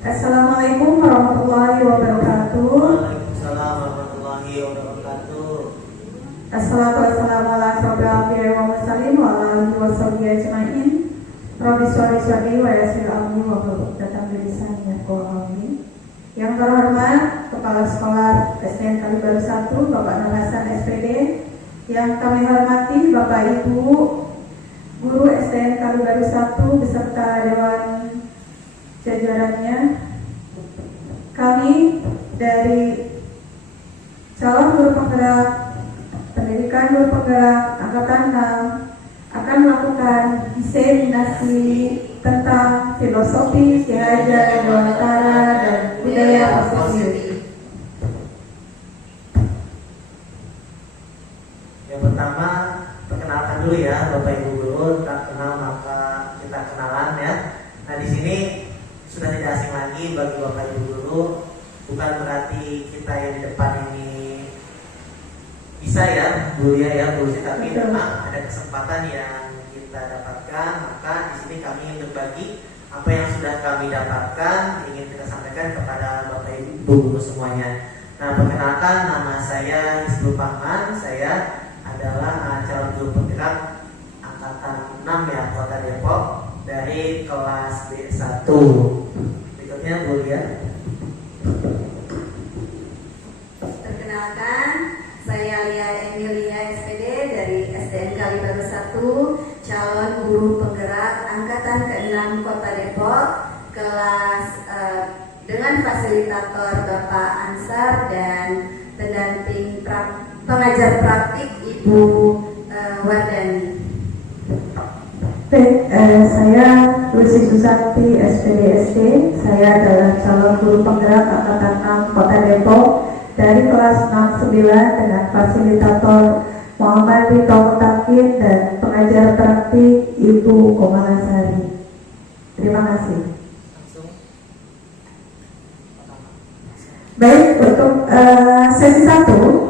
Assalamualaikum warahmatullahi wabarakatuh. Waalaikumsalam warahmatullahi wabarakatuh. Assalatu wassalamu ala asyrofil anbiya'i wal mursalin wa ala alihi washabihi ajmain. Rabbi sholli sholli wa yassir amri wa hlul 'uqdatam min lisani yafqahu qawli. Yang terhormat Kepala Sekolah SDN Kalibaru 1 Bapak Nur Hasan SPD, yang kami hormati Bapak Ibu Guru SDN Kalibaru 1 beserta Dewan jajarannya, kami dari calon guru penggerak pendidikan guru penggerak angkatan 6 akan melakukan diseminasi tentang filosofi Ki Hajar Dewantara dan budaya positif. Yang pertama, perkenalkan dulu ya Bapak Ibu Guru. Tak kenal maka kita kenalan ya. Nah, di sini sudah tidak asing lagi bagi Bapak Ibu Guru. Bukan berarti kita yang di depan ini bisa ya mulia ya Bu, tapi memang ada kesempatan yang kita dapatkan. Maka di sini kami ingin berbagi apa yang sudah kami dapatkan, ingin kita sampaikan kepada Bapak Ibu Guru semuanya. Nah, perkenalkan, nama saya Hizbul Fahman. Saya adalah calon guru penggerak angkatan 6 ya, Kota Depok, dari kelas B1. Berikutnya Bu ya. Perkenalkan, saya Lia Emilia SPD dari SDN Kalibaru 1, calon guru penggerak angkatan ke-6 Kota Depok, kelas dengan fasilitator Bapak Ansar dan pendamping pengajar praktik Ibu Wardani. Baik, saya Lucy Susanti SPDSD. Saya adalah calon guru penggerak angkatan 6 Kota Depok dari kelas 69 dengan fasilitator Muhammad Rito Mutakin dan pengajar praktik Ibu Komalasari. Terima kasih. Baik, untuk sesi 1.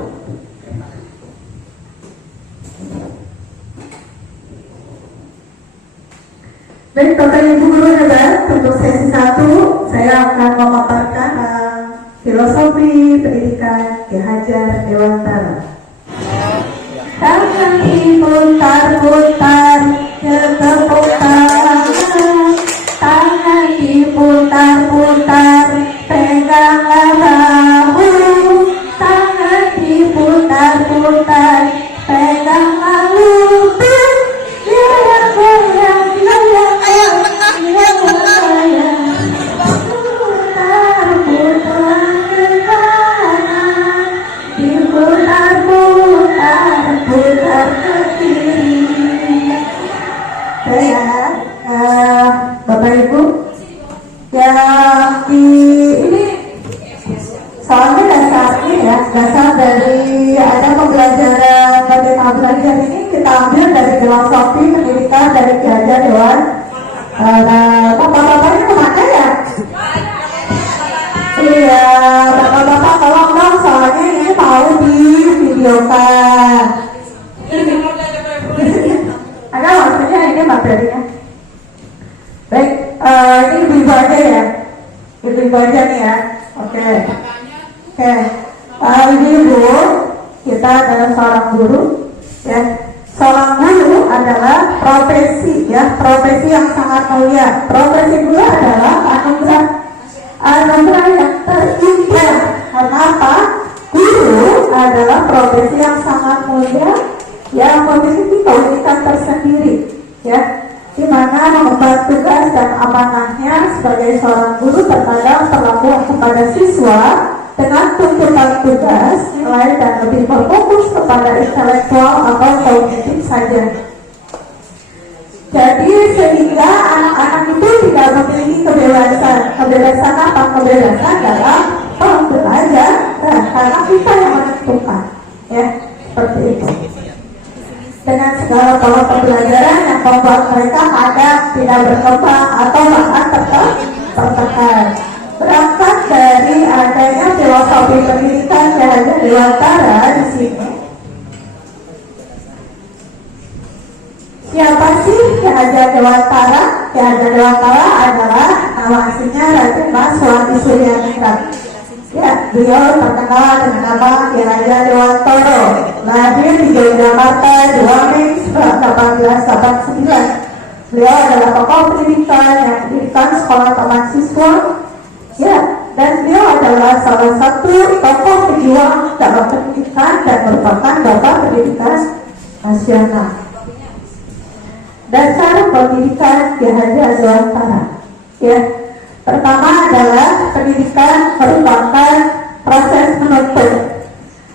Baik, Bapak Ibu Guru hebat, untuk sesi 1 saya akan memaparkan filosofi pendidikan Ki Hajar Dewantara. Tangan diputar-putar ke tepuk tangan, tangan diputar-putar, peganglah bahu, tangan diputar-putar, peganglah lutut, goyang-goyang, goyang-goyang, goyang-goyang, putar-putar ke kanan, diputar-putar, putar ke kiri. Bapak Ibu, yang ini soalnya dasarnya ya, dasar dari ada pembelajaran bagaimana belajar ini kita ambil dari filosofi pendidikan dari Ki Hajar Dewantara. Bapak-bapaknya kemana ya? Iya, bapak-bapak tolong dong, soalnya ini mau di videokan. Ada maksudnya ini materinya. Baik, ini ibu-ibu aja ya, ibu-ibu aja nih ya. Oke. Ibu-ibu, kita adalah seorang guru ya. Seorang guru adalah profesi ya, profesi yang sangat mulia. Profesi guru adalah anugerah yang terindah. Karena apa? Guru adalah profesi yang sangat mulia, yang memiliki keunikan tersendiri ya, di mana mengemban tugas dan amanahnya sebagai seorang guru terkadang perlakuan kepada siswa dengan tuntutan tugas, nilai dan lebih berfokus kepada intelektual atau kognitif saja. Jadi sehingga anak-anak itu tidak memiliki kebebasan. Kebebasan apa? Kebebasan dalam belajar, karena kita yang menentukan ya, seperti itu. Dengan segala pola pembelajaran yang membuat mereka kadang tidak berkembang atau bahkan tertekan. Berangkat dari adanya filosofi pendidikan Ki Hajar Dewantara di sini. Siapa sih Ki Hajar Dewantara? Ki Hajar Dewantara adalah Nama aslinya Raden Mas Suwandi Suryaningrat. Ya, beliau terkenal dengan nama Ki Hajar Dewantoro. Lahir di Jakarta 2 Mei 1889. Beliau adalah tokoh pendidikan yang mendirikan sekolah taman siswa. Ya, dan beliau adalah salah satu tokoh pejuang dalam pendidikan dan merupakan bapak pendidikan nasional. Dasar pendidikan Ki Hajar Dewantara. Ya, pertama adalah pendidikan merupakan proses menuntut.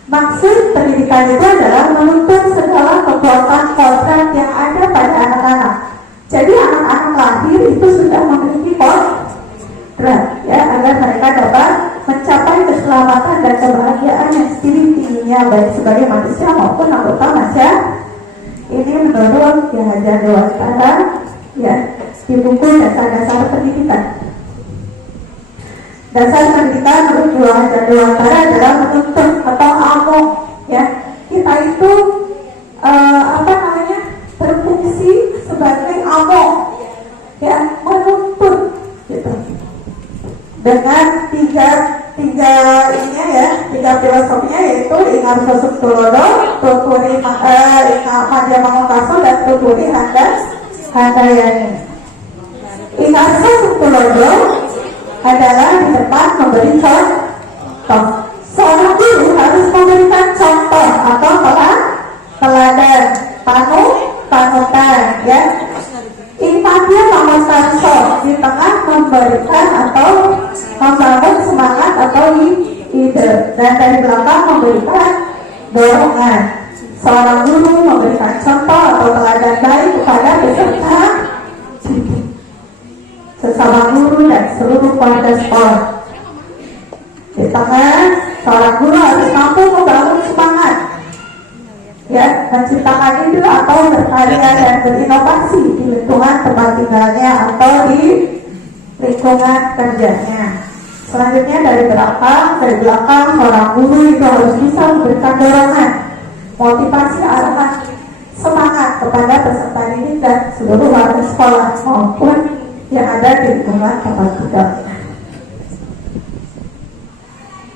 Maksud pendidikan itu adalah menuntut segala kekuatan kodrat yang ada pada anak-anak. Jadi anak-anak lahir itu sudah memiliki kodrat, ya, agar mereka dapat mencapai keselamatan dan kebahagiaan yang setinggi-tingginya baik sebagai manusia maupun anggota masyarakat. Ini menurut Ki Hajar Dewantara, ya, di buku Dasar-Dasar Pendidikan. Dasar pendidikan menurut Ki Hajar Dewantara adalah menuntut atau among, ya. Kita itu berfungsi sebagai among, ya, menuntut, gitu. Dengan tiga filosofinya, yaitu Ingar Sosok Tulodo, Tuturi Madya Mangunkaso, dan Tuturi Handayani. Ingar Sosok Tulodo adalah di depan memberi contoh. Seorang guru harus memberikan contoh atau teladan, panutan, ya. Impatnya pamostanso, di tengah memberikan atau membangun semangat atau ide, dan dari belakang memberikan dorongan. Seorang guru memberikan contoh atau teladan baik kepada peserta didik, sesama guru dan seluruh keluarga sekolah. Di tengah, seorang guru harus mampu membangun semangat, ya, menciptakan ide atau berkarya dan berinovasi di lingkungan tempat tinggalnya atau di lingkungan kerjanya. Selanjutnya dari belakang seorang guru itu harus bisa memberikan dorongan, motivasi, arahan, semangat kepada peserta didik dan seluruh warga sekolah maupun yang ada di lingkungan tempat tinggalnya.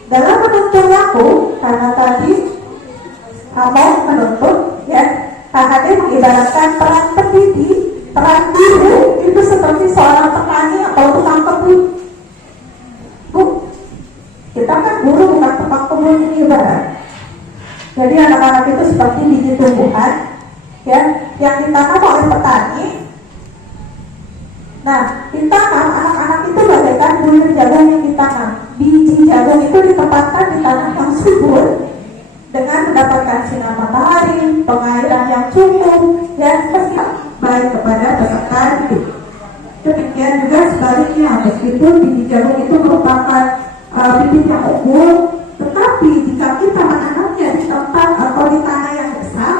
Dalam menuntut waktu, karena tadi mau menuntut, ya, KHD mengibaratkan peran pendidik, peran guru itu seperti seorang petani atau tukang kebun. Bu, kita kan guru bukan tukang kebun ini ibarat. Jadi anak-anak itu seperti biji tumbuhan, ya, yang ditanam oleh petani. Nah, ditanam, anak-anak itu bagaikan bulir jagung yang ditanam. Biji jagung itu ditempatkan di tanah yang subur dengan mendapatkan sinar matahari, pengairan yang cukup, dan baik kepada peserta didik. Demikian juga sebaliknya, meskipun biji jagung itu merupakan bibit yang unggul, tetapi jika kita menanamnya di tempat atau di tanah yang besar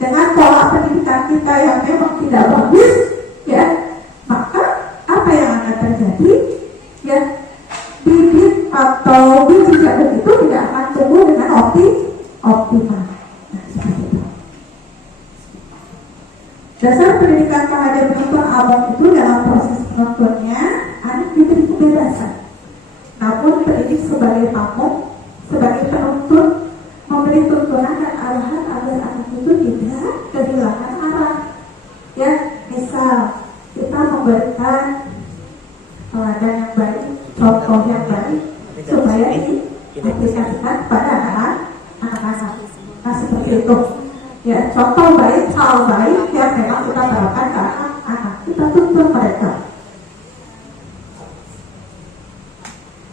dengan pola pendidikan kita yang memang tidak bagus, ya, maka apa yang akan terjadi? Ya, bibit atau biji jagung itu tidak akan tumbuh dengan optimal. Nah, seperti itu. Dasar pendidikan KHD menuntut abang itu dalam proses menuntutnya anak diberi kebebasan. Namun pendidik sebagai pamong, sebagai penuntut, memberi tuntunan dan arahan agar anak itu tidak kehilangan arah. Ya, misal kita memberikan teladan yang baik, contoh yang baik, supaya diaplikasikan pada anak-anak. Nah, seperti itu. Ya, contoh baik, hal baik yang memang kita terapkan ke anak-anak, kita tuntut mereka.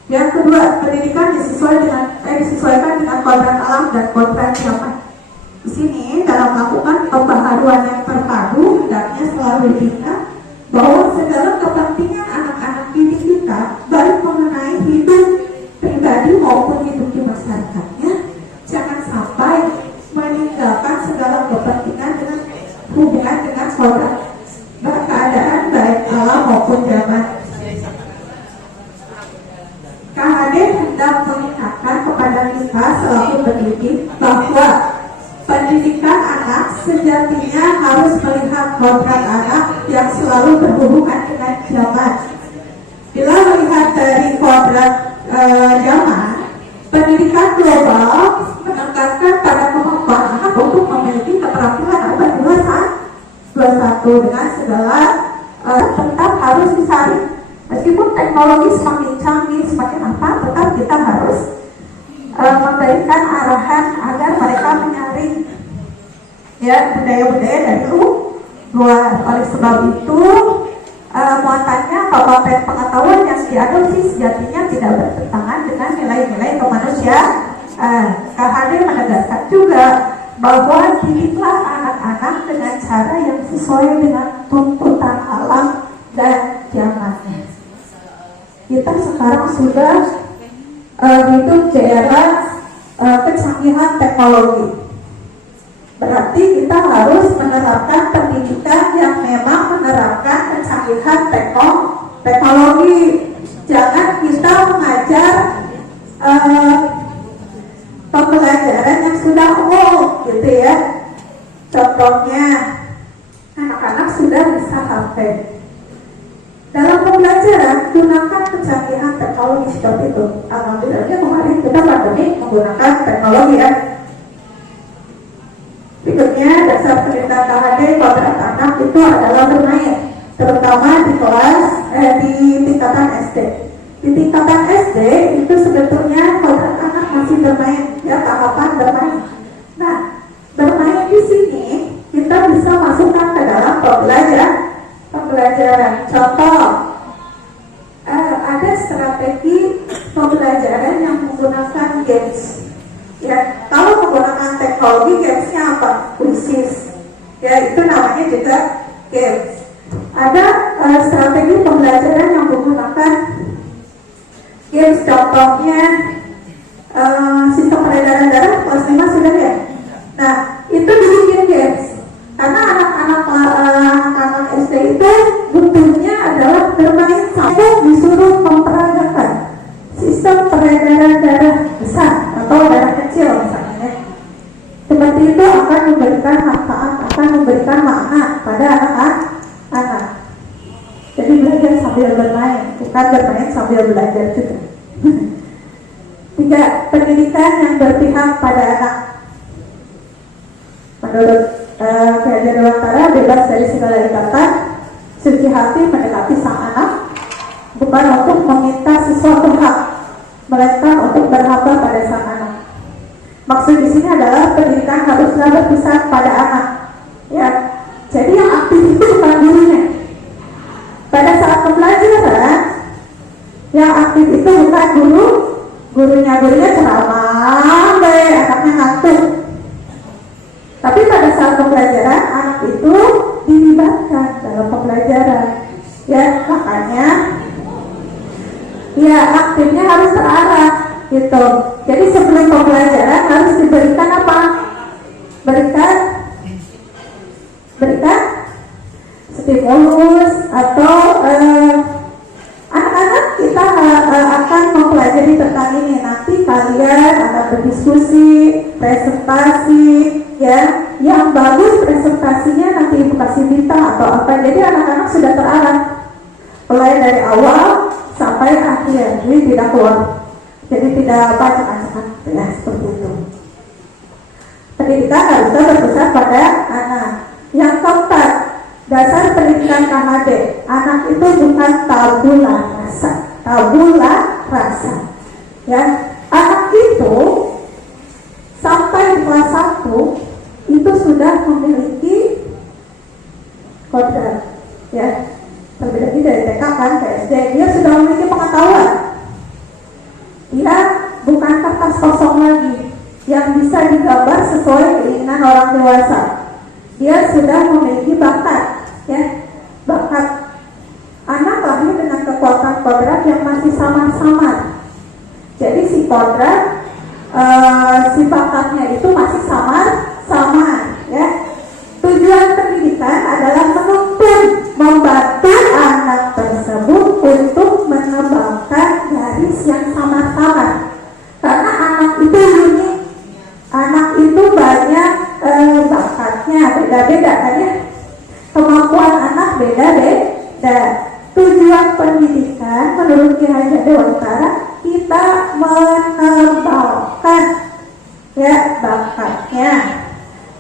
Yang kedua, pendidikan disesuaikan dengan kodrat alam dan kodrat zaman. Di sini dalam melakukan pembaharuan yang terpadu, hendaknya selalu diingat bahwa segala kepentingan anak-anak didik kita, baik mengenai hidup pribadi maupun hidup di masyarakatnya, jangan sampai meninggalkan segala kepentingan dengan hubungan dengan kodrat keadaan baik alam maupun zaman. KHD hendak mengingatkan kepada kita selaku pendidik bahwa pendidikan anak sejatinya harus melihat kodrat anak yang selalu berhubungan dengan zaman. dari kodrat zaman, pendidikan global menekankan pada kemampuan anak untuk memiliki keterampilan abad 21 dengan segala tetap harus disaring. Meskipun teknologi semakin canggih, semakin apa, tetap kita harus memberikan arahan agar mereka menyaring ya budaya-budaya dari luar. Oleh sebab itu muatannya kabupaten pengetahuan yang diadopsi sejatinya tidak bertentangan dengan nilai-nilai kemanusiaan. KHD menegaskan juga bahwa didiklah anak-anak dengan cara yang sesuai dengan tuntutan alam dan zamannya. Kita sekarang sudah hidup di era kecanggihan teknologi. Berarti kita harus menerapkan pendidikan yang memang menerapkan kecanggihan teknologi. Jangan kita mengajar pembelajaran yang sudah old gitu ya. Contohnya anak-anak sudah bisa HP. Dalam pembelajaran gunakan kecanggihan teknologi seperti itu. Alhamdulillahnya kemarin kita pandemi menggunakan teknologi ya. Berikutnya dasar pendidikan KHD kodrat anak itu adalah bermain, terutama di kelas di tingkatan SD. Di tingkatan SD itu sebetulnya kodrat anak masih bermain, ya tahapan bermain. Nah, bermain di sini kita bisa masukkan ke dalam pembelajaran. Contoh, ada strategi pembelajaran yang menggunakan games. Ya, kalau menggunakan teknologi gamesnya apa? Kuisis. Ya, itu namanya juga games. Ada strategi pembelajaran yang menggunakan games. Contohnya sistem peredaran darah kelas 5 sudah ya. Nah, itu dibikin games. Karena anak-anak SD itu butuhnya adalah bermain sampai disuruh memperagakan sistem peredaran darah besar atau darah kecil misalnya. Seperti itu akan memberikan manfaat, akan memberikan makna pada anak-anak. Jadi belajar sambil bermain, bukan bermain sambil belajar juga. 3. Pendidikan yang berpihak pada anak. Menurut Ki Dewantara, bebas dari segala ikatan, suci hati mendekati sang anak, bukan untuk meminta sesuatu hak, melainkan untuk berhamba pada sang anak. Maksud di sini adalah pendidikan haruslah berpusat pada anak. Ya, jadi yang aktif itu bukan gurunya. Pada saat pembelajaran, yang aktif itu bukan gurunya ceramah, anaknya ngantuk. Tapi pada saat pembelajaran, anak itu dilibatkan dalam pembelajaran. Ya, makanya ya aktifnya harus terarah gitu. Jadi sebelum pembelajaran harus diberikan apa? Berikan stimulus atau anak-anak kita akan mempelajari tentang ini. Nanti kalian akan berdiskusi, presentasi, ya. Yang bagus presentasinya nanti ibu kasih bintang atau apa. Jadi anak-anak sudah terarah mulai dari awal sampai akhir, jadi tidak keluar, jadi tidak acak-acakan, ya seperti itu. Pendidikan harusnya berpusat pada anak. Yang keempat, dasar pendidikan KHD, anak itu bukan tabula rasa, ya. Anak itu sampai kelas 1 itu sudah memiliki kodrat, ya. Terlebih lagi dari TK kan ke SD, dia sudah memiliki pengetahuan. Dia bukan kertas kosong lagi yang bisa digambar sesuai keinginan orang dewasa. Dia sudah memiliki bakat, ya. Bakat. Anak lahir dengan kekuatan kodrat yang masih samar-samar. Jadi si kodrat, si bakatnya itu masih samar-samar, ya. Tujuan pendidikan adalah membantu anak tersebut untuk mengembangkan garis yang samar-samar. Karena anak itu unik, anak itu banyak bakatnya beda-beda kan ya. Kemampuan anak beda-beda. Tujuan pendidikan menurut Ki Hajar Dewantara kita mengembangkan ya bakatnya,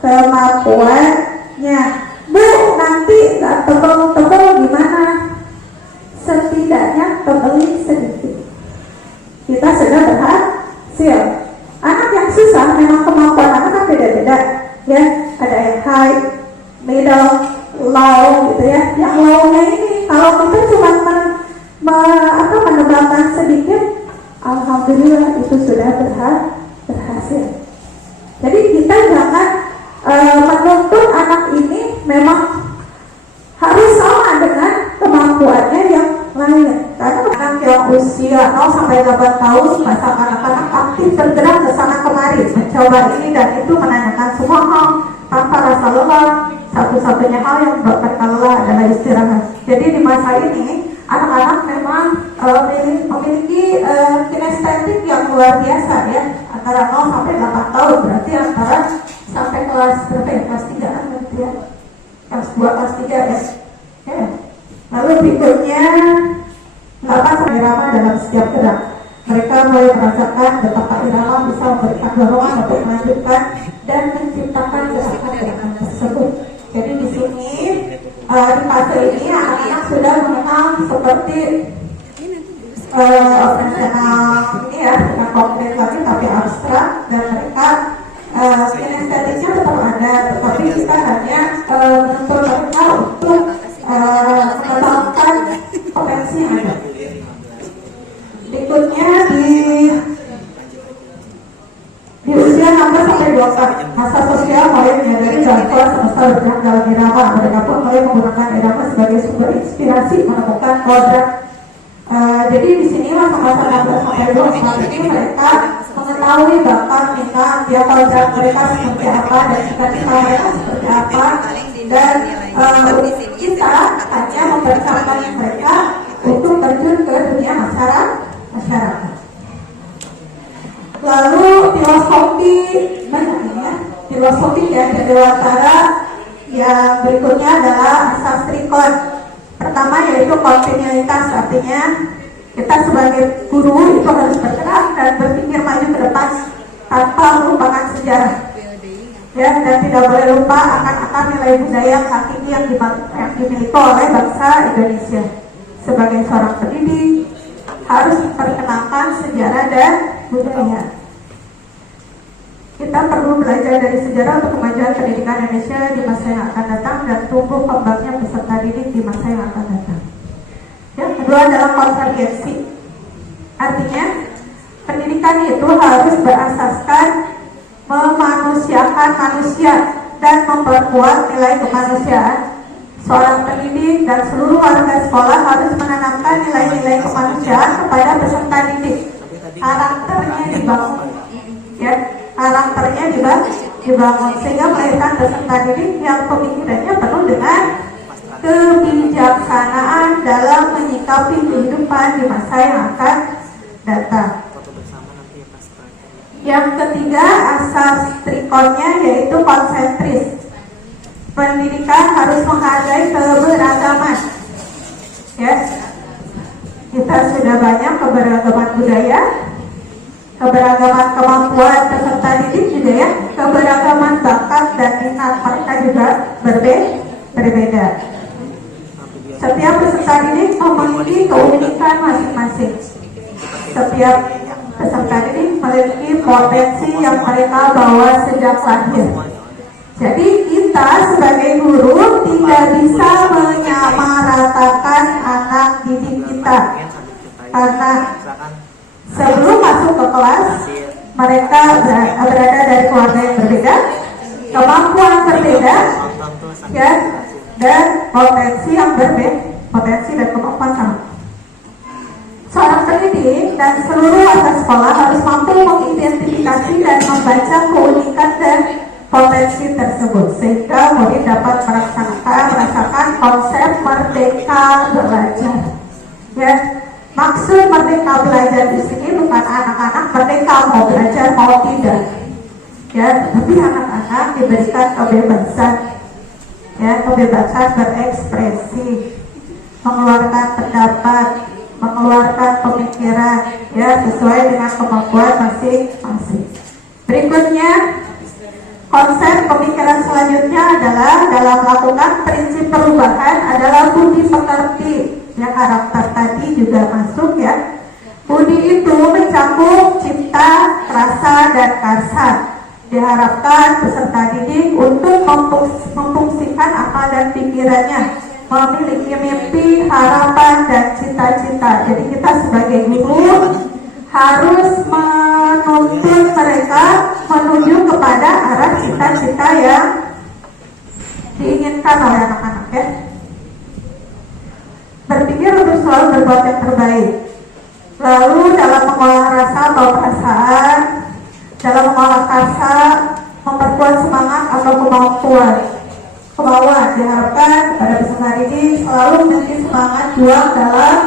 kemampuannya. Bu, nanti nggak tebel-tebel gimana? Setidaknya tebelin sedikit. Kita sudah berhasil. Anak yang susah memang kemampuan anak kan beda-beda ya. Ada yang high, middle, low gitu ya. Yang low-nya ini kalau kita cuma menebakkan sedikit, alhamdulillah itu sudah berhasil. Jadi kita jangan menuntut anak ini memang harus sama dengan kemampuannya yang lain. Karena anak yang usia 0 sampai 8 tahun masa anak-anak aktif bergerak ke sana kemari, mencoba ini dan itu, menanyakan semua hal tanpa rasa lelah. Satu-satunya hal yang menyebabkan lelah adalah istirahat. Jadi di masa ini anak-anak memang memiliki kinestetik yang luar biasa ya, antara 0 sampai 8 tahun, berarti antara sampai kelas berapa ya? Kelas 3 kan berarti ya, kelas 2, kelas 3 ya. Lalu berikutnya 8 sampai irama dalam setiap gerak. Mereka mulai merasakan betapa irama bisa memberikan dorongan untuk melanjutkan dan menciptakan gerakan-gerakan tersebut. Jadi di sini di fase ini anak-anak sudah mengenal seperti operasional ini ya, dengan konkret lagi tapi abstrak, dan mereka kinestetiknya tetap ada, tetapi kita hanya menuntut mereka untuk mengembangkan potensi yang ada. Berikutnya di usia 16 sampai 24, masa sosial mulai menyadari bahwa semesta bergerak dalam irama. Mereka pun mulai menggunakan irama sebagai sumber inspirasi menemukan kodrat. Jadi di sini masa-masa 16 sampai 24 ini mereka mengetahui bakat, minat, dia kodrat mereka seperti apa dan cita-cita mereka seperti apa, dan kita hanya mempersiapkan mereka untuk terjun ke dunia masyarakat. Lalu filosofi banyak ya, filosofi ya Dewantara yang berikutnya adalah asas trikon. Pertama yaitu kontinuitas, artinya kita sebagai guru itu harus bergerak dan berpikir maju ke depan tanpa melupakan sejarah. Ya, dan tidak boleh lupa akan nilai budaya hakiki yang dimiliki oleh bangsa Indonesia. Sebagai seorang pendidik harus memperkenalkan sejarah dan budaya. Kita perlu belajar dari sejarah untuk kemajuan pendidikan Indonesia di masa yang akan datang dan tumbuh kembangnya peserta didik di masa yang akan datang. Yang kedua adalah konvergensi. Artinya pendidikan itu harus berasaskan memanusiakan manusia dan memperkuat nilai kemanusiaan. Seorang pendidik dan seluruh warga sekolah harus menanamkan nilai-nilai kemanusiaan kepada peserta didik. Karakternya dibangun, ya, karakternya dibangun sehingga melahirkan peserta didik yang pemikirannya penuh dengan kebijaksanaan dalam menyikapi kehidupan di masa yang akan datang. Yang ketiga, asas trikonnya yaitu konsentris. Pendidikan harus menghargai keberagaman. Ya, kita sudah banyak keberagaman budaya, keberagaman kemampuan peserta didik juga ya, keberagaman bakat dan minat mereka juga berbeda. Setiap peserta didik memiliki keunikan masing-masing. Setiap peserta didik memiliki potensi yang mereka bawa sejak lahir. Jadi kita sebagai guru tidak bisa menyamaratakan anak didik kita, karena sebelum masuk ke kelas mereka berada dari keluarga yang berbeda, kemampuan berbeda, ya, dan potensi yang berbeda, potensi dan kemampuan sama. Seorang pendidik dan seluruh warga sekolah harus mampu mengidentifikasi dan membaca keunikan dan potensi tersebut sehingga murid dapat merasakan konsep merdeka belajar. Ya, maksud merdeka belajar di sini bukan anak-anak merdeka mau belajar mau tidak, ya, tapi anak-anak diberikan kebebasan, ya, kebebasan berekspresi. mengeluarkan pendapat, mengeluarkan pemikiran ya sesuai dengan kemampuan masing-masing. Berikutnya, konsep pemikiran selanjutnya adalah dalam melakukan prinsip perubahan adalah budi pekerti. Ya, karakter tadi juga masuk ya. Budi itu mencakup cipta, rasa, dan karsa. Diharapkan peserta didik untuk memfungsikan akal dan pikirannya, memiliki mimpi, harapan, dan cita-cita. Jadi kita sebagai guru harus menuntun mereka menuju kepada arah cita-cita yang diinginkan oleh anak-anak ya. Berpikir untuk selalu berbuat yang terbaik. Lalu dalam mengolah rasa atau perasaan, dalam mengolah karsa, memperkuat semangat atau kemauan. Diharapkan pada peserta didik selalu memiliki semangat juang dalam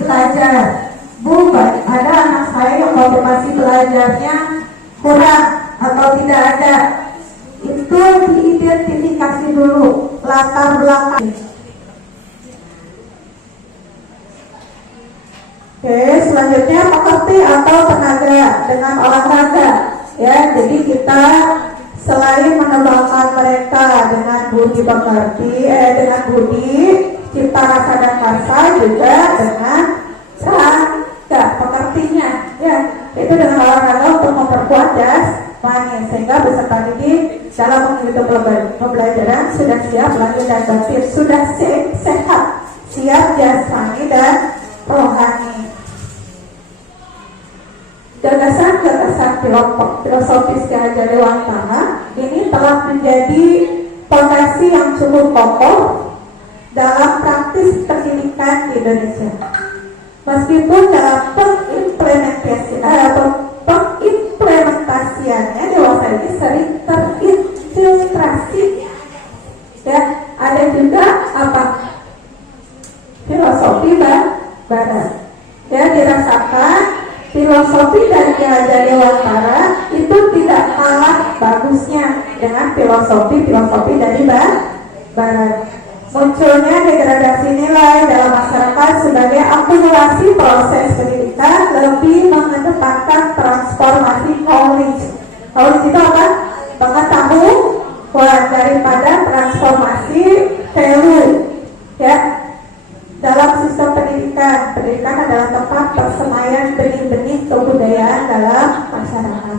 belajar. Bu, ada anak saya yang motivasi belajarnya kurang atau tidak ada. Itu diidentifikasi dulu latar belakang. Oke, selanjutnya pekerti atau tenaga dengan olahraga. Ya, jadi kita selain menebangkan mereka dengan budi pekerti, dengan budi cipta rasa dan karsa, juga dengan pekertinya, ya, itu dengan olahraga untuk memperkuat jasmani sehingga peserta didik dalam mengikuti pembelajaran sudah siap lahir dan batin, sudah sehat, siap jasmani dan rohani. Gagasan filosofis Ki Hajar Dewantara ini telah menjadi fondasi yang cukup kokoh dalam praktis pendidikan di Indonesia. Meskipun dalam pengimplementasiannya dewasa ini sering terinfiltrasi, ya, ada juga filosofi barat, ya, dirasakan filosofi dari Ki Hajar Dewantara itu tidak kalah bagusnya dengan filosofi dari barat. Munculnya degradasi nilai dalam masyarakat sebagai akumulasi proses pendidikan lebih mengedepankan transformasi knowledge. Knowledge itu apa? Pengetahuan daripada transformasi value. Ya, dalam sistem pendidikan adalah tempat persemaian benih-benih kebudayaan dalam masyarakat.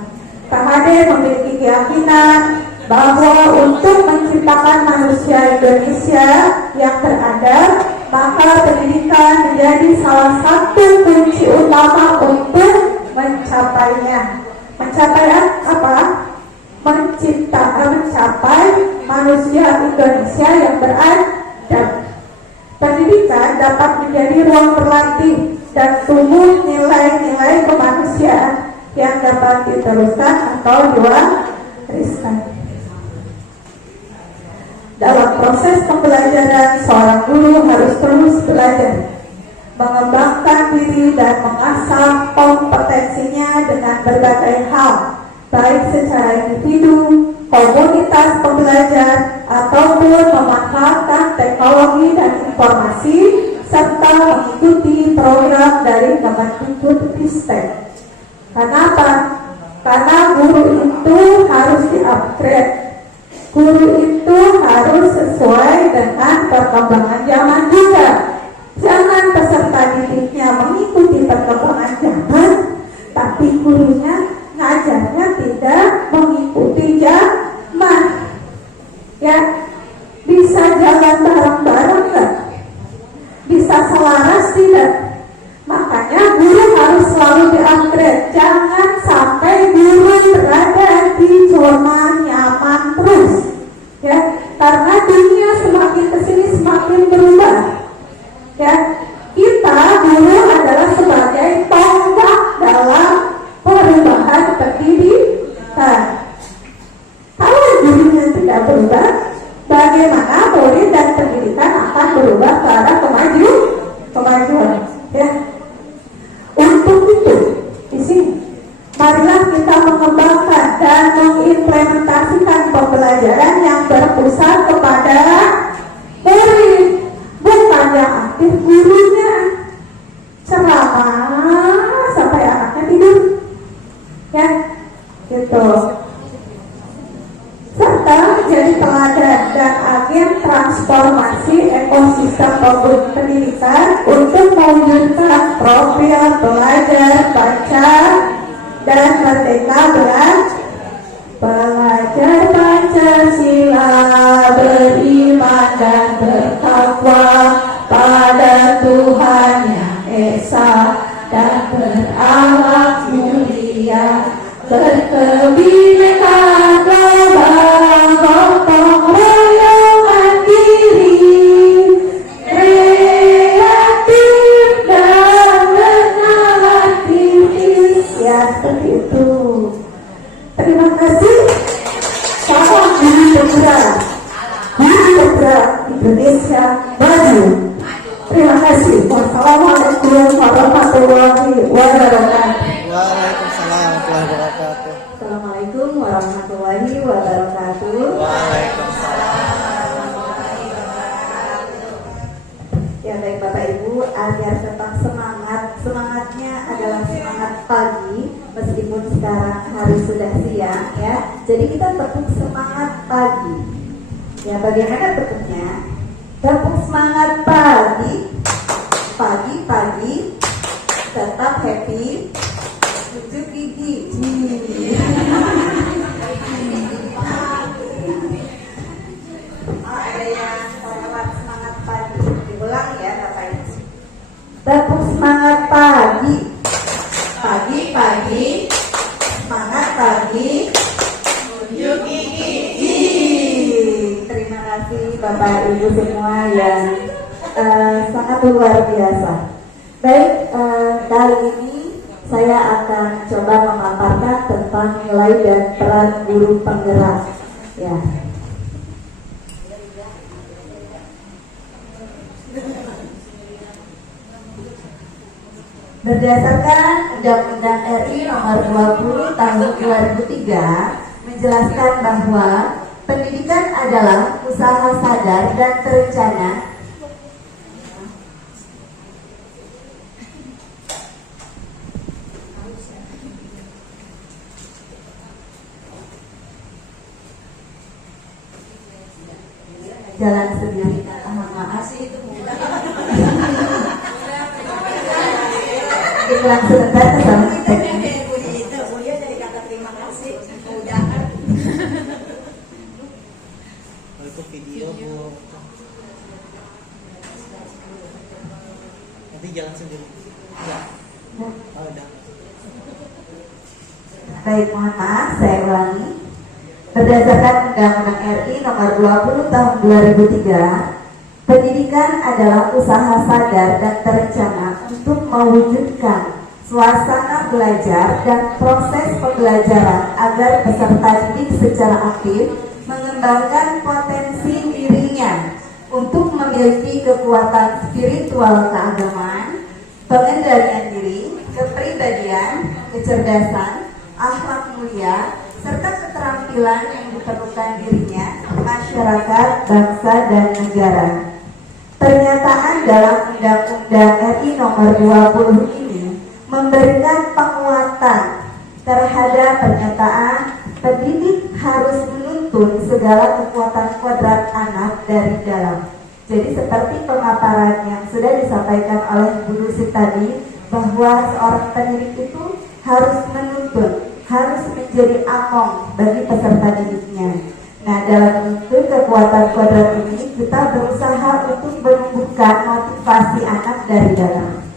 KHD memiliki keyakinan bahwa untuk menciptakan manusia Indonesia yang beradab, maka pendidikan menjadi salah satu kunci utama untuk mencapainya. Mencapai apa? Mencapai manusia Indonesia yang beradab. Pendidikan dapat menjadi ruang berlatih dan tumbuh nilai-nilai kemanusiaan yang dapat diteruskan atau diwariskan. Dalam proses pembelajaran, seorang guru harus terus belajar, mengembangkan diri dan mengasah kompetensinya dengan berbagai hal, baik secara individu, komunitas pembelajar, ataupun memanfaatkan teknologi dan informasi, serta mengikuti program dari Kemendikbudristek. Kenapa? Karena guru itu harus di-upgrade. Guru itu harus sesuai dengan perkembangan zaman juga. Jangan peserta didiknya mengikuti perkembangan zaman, tapi gurunya ngajarnya tidak mengikuti zaman. Ya, bisa jalan bareng-bareng nggak? Bisa selaras tidak? Makanya guru harus selalu di-upgrade. Jangan sampai guru berada di zona nyaman terus, ya, karena dunia semakin kesini semakin berubah. Ya, kita guru adalah sebagai tonggak dalam perubahan pendidikan. Kalau gurunya tidak berubah, bagaimana murid dan pendidikan akan berubah ke arah kemajuan? Ya. Untuk itu, di sini, marilah kita mengembangkan dan mengimplementasikan pembelajaran yang berpusat kepada murid, bukan yang aktif sampai anaknya tidur, ya, gitu. Serta menjadi teladan dan agen transformasi ekosistem pendidikan untuk mewujudkan profil belajar baca dan merdeka belajar Pancasila, beriman dan bertakwa pada Tuhan yang esa dan berakhlak mulia, berkebinekaan global, gotong royong diri, kreatif dan kenal aktivis, ya seperti itu. Terima kasih. Salam Budi Pemuda, Budi Pemuda Indonesia maju. Terima kasih. Wassalamualaikum warahmatullahi wabarakatuh. Waalaikumsalam warahmatullahi wabarakatuh. Assalamualaikum warahmatullahi wabarakatuh. Waalaikumsalam. Ya baik Bapak Ibu, agar tetap semangatnya adalah semangat pagi meskipun sekarang hari sudah siang ya. Jadi kita tepuk semangat pagi. Ya bagaimana tepuknya? Tepuk semangat pagi, pagi tetap happy, tujuh gigi. Ada yang lewat semangat pagi, diulang ya Bapak Ibu. Tepuk semangat pagi, semangat pagi, tujuh gigi. Terima kasih Bapak Ibu semua yang sangat luar biasa. Baik, kali ini saya akan coba memaparkan tentang nilai dan peran guru penggerak. Ya. Berdasarkan Undang-Undang RI Nomor 20 Tahun 2003 menjelaskan bahwa pendidikan adalah usaha sadar dan terencana jalan sendiri. Maaf sih itu iklan sebentar sama Itu video Bu. Nanti jalan sendiri. Ya. Oh, udah. Baik, mohon maaf, saya ulangi. Berdasarkan Undang-Undang RI Nomor 20 Tahun 2003, pendidikan adalah usaha sadar dan terencana untuk mewujudkan suasana belajar dan proses pembelajaran agar peserta didik secara aktif mengembangkan potensi dirinya untuk memiliki kekuatan spiritual keagamaan, pengendalian diri, kepribadian, kecerdasan, akhlak mulia, serta keterampilan yang diperlukan dirinya, masyarakat, bangsa, dan negara. Pernyataan dalam Undang-Undang RI Nomor 20 ini memberikan penguatan terhadap pernyataan pendidik harus menuntun segala kekuatan kodrat anak dari dalam. Jadi seperti pemaparan yang sudah disampaikan oleh Bu Lucy tadi, bahwa seorang pendidik itu harus menuntun, harus menjadi among bagi peserta didiknya. Nah, dalam bentuk kekuatan kodrat ini kita berusaha untuk menumbuhkan motivasi anak dari dalam.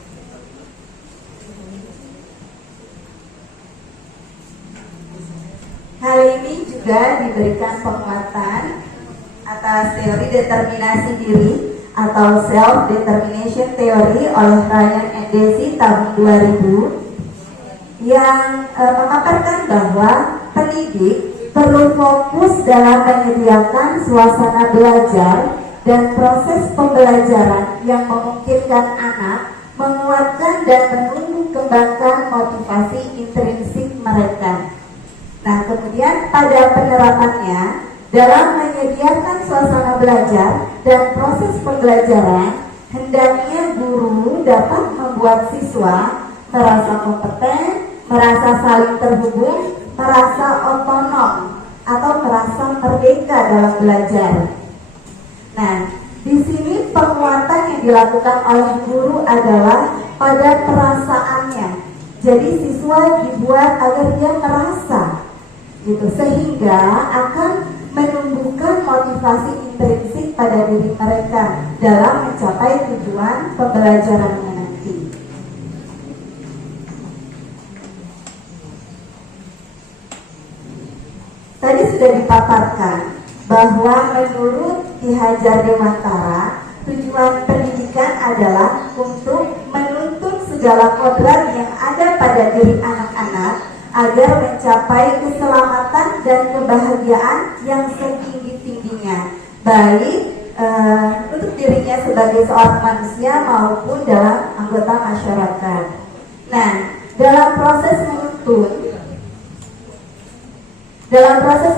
Hal ini juga diberikan penguatan atas teori determinasi diri atau self determination theory oleh Ryan and Deci tahun 2000 yang memaparkan bahwa pendidik perlu fokus dalam menyediakan suasana belajar dan proses pembelajaran yang memungkinkan anak menguatkan dan menumbuh kembangkan motivasi intrinsik mereka. Nah, kemudian pada penerapannya dalam menyediakan suasana belajar dan proses pembelajaran hendaknya guru dapat membuat siswa merasa kompeten, merasa saling terhubung, merasa otonom, atau merasa merdeka dalam belajar. Nah, di sini penguatan yang dilakukan oleh guru adalah pada perasaannya. Jadi siswa dibuat agar dia merasa, gitu, sehingga akan menumbuhkan motivasi intrinsik pada diri mereka dalam mencapai tujuan pembelajarannya nanti. Tadi sudah dipaparkan bahwa menurut Ki Hajar Dewantara, tujuan pendidikan adalah untuk menuntut segala kodrat yang ada pada diri anak-anak agar mencapai keselamatan dan kebahagiaan yang setinggi-tingginya, baik untuk dirinya sebagai seorang manusia maupun dalam anggota masyarakat. Nah, dalam proses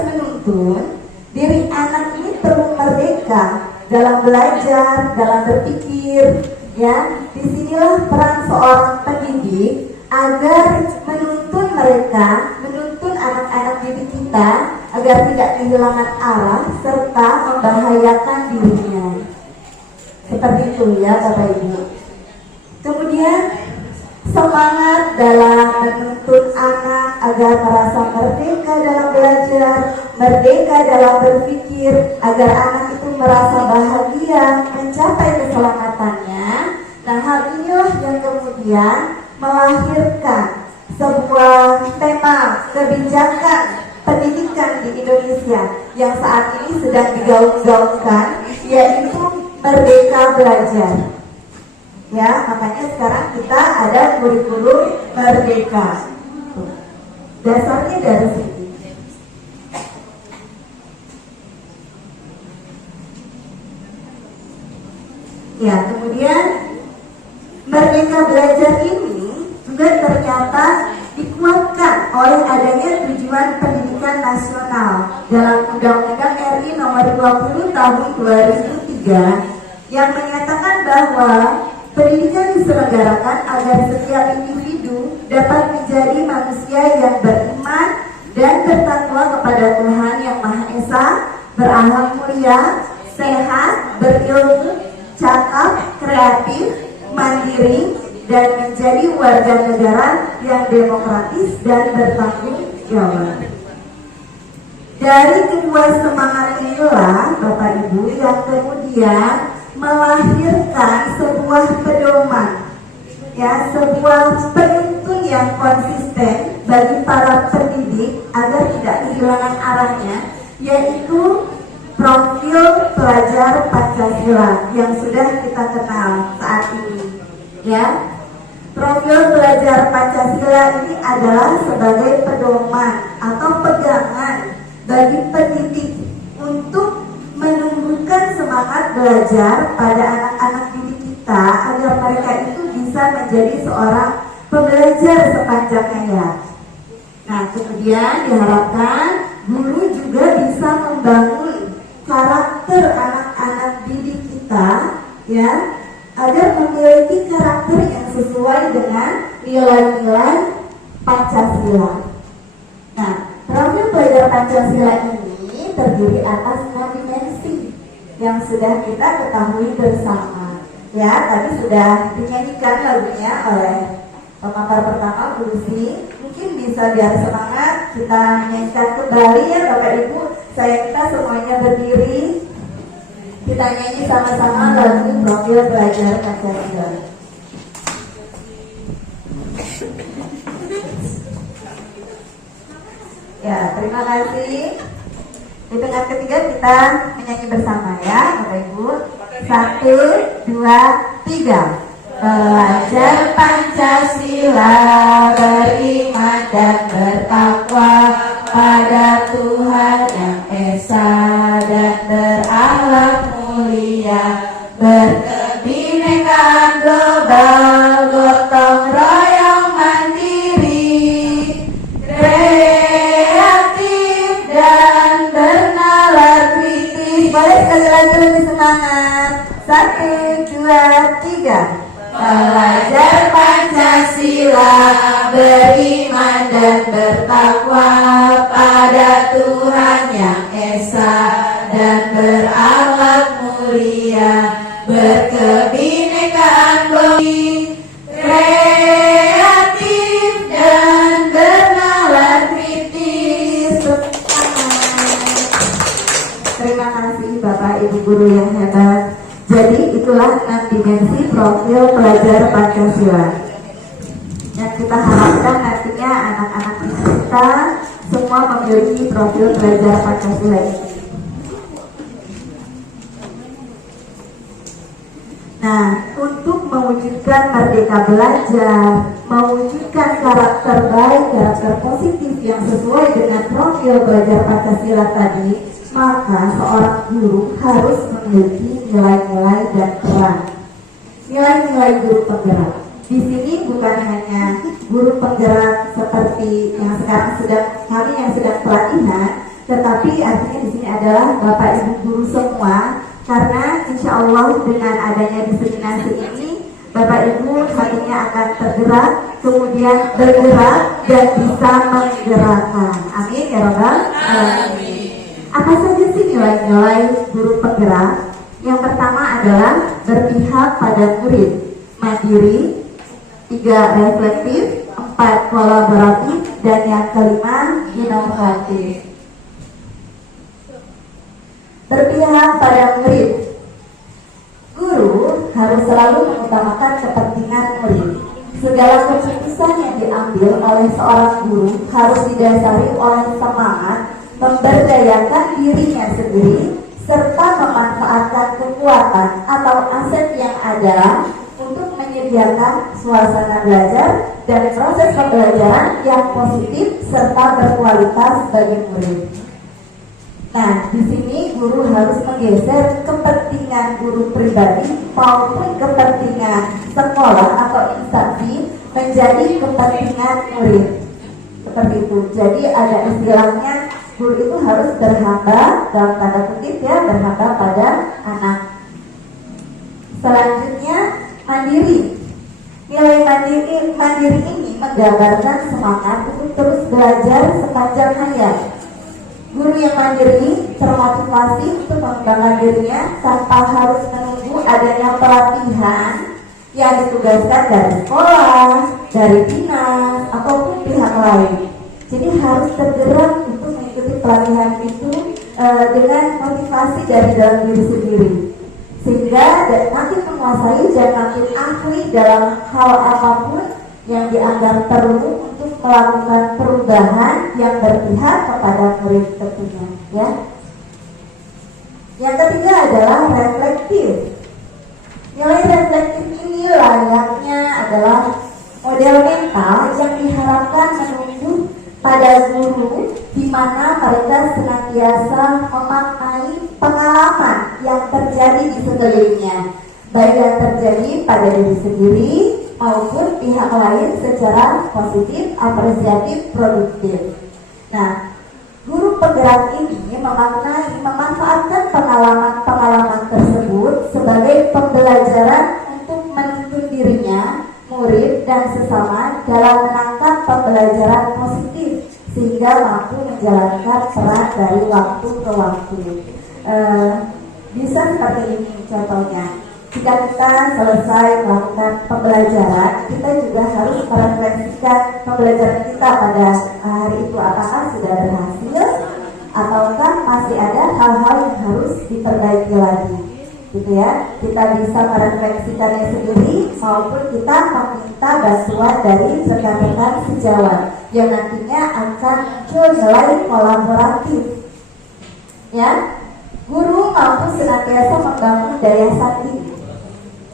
menuntun, diri anak ini perlu merdeka dalam belajar, dalam berpikir, ya. Disinilah peran seorang pendidik agar menuntun mereka, menuntun anak-anak didik kita agar tidak kehilangan arah serta membahayakan dirinya. Seperti itu ya Bapak Ibu. Kemudian semangat dalam menuntun anak agar merasa merdeka dalam belajar, merdeka dalam berpikir, agar anak itu merasa bahagia mencapai keselamatannya. Nah, hal inilah yang kemudian melahirkan sebuah tema kebijakan pendidikan di Indonesia yang saat ini sedang digaung-gaungkan, yaitu Merdeka Belajar. Ya, makanya sekarang kita ada kurikulum Merdeka. Dasarnya dari sini. Ya, kemudian Merdeka Belajar ini juga ternyata dikuatkan oleh adanya tujuan pendidikan nasional dalam Undang-Undang RI Nomor 20 Tahun 2003 yang menyatakan bahwa pendidikan diselenggarakan agar setiap individu dapat menjadi manusia yang beriman dan bertakwa kepada Tuhan Yang Maha Esa, berakhlak mulia, sehat, berilmu, cakap, kreatif, mandiri, dan menjadi warga negara yang demokratis dan bertanggung jawab. Dari kedua semangat inilah Bapak Ibu yang kemudian melahirkan sebuah pedoman, ya, sebuah penuntun yang konsisten bagi para pendidik agar tidak kehilangan arahnya, yaitu profil pelajar Pancasila yang sudah kita kenal saat ini. Ya, profil pelajar Pancasila ini adalah sebagai pedoman atau pegangan bagi pendidik untuk menumbuhkan semangat belajar pada anak-anak didik kita agar mereka itu bisa menjadi seorang pembelajar sepanjang hayat. Nah, kemudian diharapkan guru juga bisa membangun karakter anak-anak didik kita, ya, agar memiliki karakter yang sesuai dengan nilai-nilai Pancasila. Nah, profil pelajar Pancasila ini terdiri atas 6 dimensi yang sudah kita ketahui bersama. Ya, tadi sudah dinyanyikan lagunya oleh pemapar pertama Bu Lucy. Mungkin bisa biar semangat kita nyanyikan kembali ya Bapak Ibu. Saya minta semuanya berdiri. Kita nyanyi sama-sama lagu profil pelajar Pancasila. Ya, terima kasih. Di tingkat ketiga kita menyanyi bersama ya Bapak Ibu. 1, 2, 3. Pelajar Pancasila beriman dan bertakwa pada Tuhan Yang Esa dan berakhlak mulia, berkebinekaan global, gotong royong mandiri, kreatif dan bernalar kritis. Boleh sekali lagi lebih semangat. 1, 2, Pancasila, beriman dan bertakwa pada Tuhan yang Esa, dan berakhlak mulia, berkebinekaan bumi, kreatif dan bernalar kritis. Terima kasih Bapak Ibu guru yang hebat. Jadi itulah 6 dimensi profil pelajar Pancasila yang kita harapkan nantinya anak-anak kita semua memiliki profil pelajar Pancasila ini. Nah, untuk mewujudkan merdeka belajar, mewujudkan karakter baik, karakter positif yang sesuai dengan profil pelajar Pancasila tadi, maka seorang guru harus memiliki nilai-nilai dan peran. Nilai-nilai guru penggerak. Di sini bukan hanya guru penggerak seperti yang sekarang kami yang sedang pelatihan, tetapi artinya di sini adalah Bapak Ibu guru semua, karena insya Allah dengan adanya diseminasi ini, Bapak Ibu hatinya akan tergerak, kemudian bergerak dan bisa menggerakkan. Amin ya Rabbal alamin. Apa saja sih nilai-nilai guru penggerak? Yang pertama adalah berpihak pada murid, mandiri, 3 reflektif, 4 kolaboratif, dan yang kelima inovatif. Berpihak pada murid. Guru harus selalu mengutamakan kepentingan murid. Segala keputusan yang diambil oleh seorang guru harus didasari oleh semangat memberdayakan dirinya sendiri serta memanfaatkan kekuatan atau aset yang ada untuk menyediakan suasana belajar dan proses pembelajaran yang positif serta berkualitas bagi murid. Nah, di sini guru harus menggeser kepentingan guru pribadi maupun kepentingan sekolah atau instansi menjadi kepentingan murid. Seperti itu. Jadi ada istilahnya, guru itu harus berhamba, dalam tanda kutip ya, berhamba pada anak. Selanjutnya mandiri. Nilai mandiri ini menggambarkan semangat untuk terus belajar sepanjang hayat. Guru yang mandiri termotivasi untuk mengembangkan dirinya tanpa harus menunggu adanya pelatihan yang ditugaskan dari sekolah, dari dinas, ataupun pihak lain. Jadi harus tergerak untuk mengikuti pelatihan itu dengan motivasi dari dalam diri sendiri, sehingga makin menguasai dan makin ahli dalam hal apapun yang dianggap perlu untuk melakukan perubahan yang berpihak kepada murid tentunya, ya. Yang ketiga adalah reflektif. Nilai reflektif ini layaknya adalah model mental yang diharapkan menunjuk pada guru, di mana mereka senantiasa memaknai pengalaman yang terjadi di sekelilingnya, baik yang terjadi pada diri sendiri maupun pihak lain secara positif, apresiatif, produktif. Nah, guru penggerak ini memanfaatkan pengalaman-pengalaman tersebut sebagai pembelajaran untuk menuntun dirinya, murid dan sesama dalam menangkap pembelajaran positif sehingga mampu menjalankan peran dari waktu ke waktu. Bisa seperti ini contohnya. Jika kita selesai melakukan pembelajaran, kita juga harus merefleksikan pembelajaran kita pada hari itu, apakah sudah berhasil ataukah masih ada hal-hal yang harus diperbaiki lagi, gitu ya. Kita bisa merefleksikannya sendiri maupun kita meminta bantuan dari rekan-rekan sejawat yang nantinya akan muncul nilai kolaboratif, ya. Guru mampu senantiasa membangun daya saing,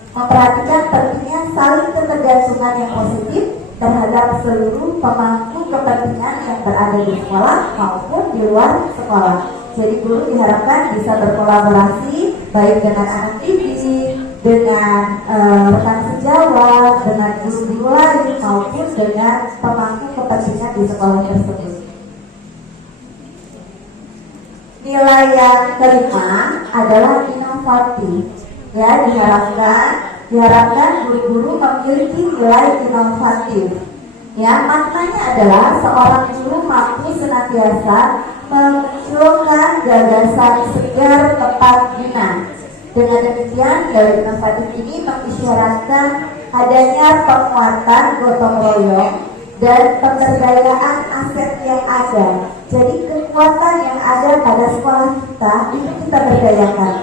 memperhatikan pentingnya saling ketergantungan yang positif terhadap seluruh pemangku kepentingan yang berada di sekolah maupun di luar sekolah. Jadi guru diharapkan bisa berkolaborasi baik dengan anak didik, dengan rekan sejawat, dengan guru lain maupun dengan pemangku kepentingan di sekolah tersebut. Nilai yang kelima adalah inovatif. Ya, diharapkan diharapkan guru-guru memiliki nilai inovatif. Ya, maknanya adalah seorang guru mampu senantiasa memunculkan gagasan segar tepat guna. Dengan demikian, nilai inovatif ini mengisyaratkan adanya penguatan gotong royong dan pemberdayaan aset yang ada. Jadi kekuatan yang ada pada sekolah kita itu kita berdayakan,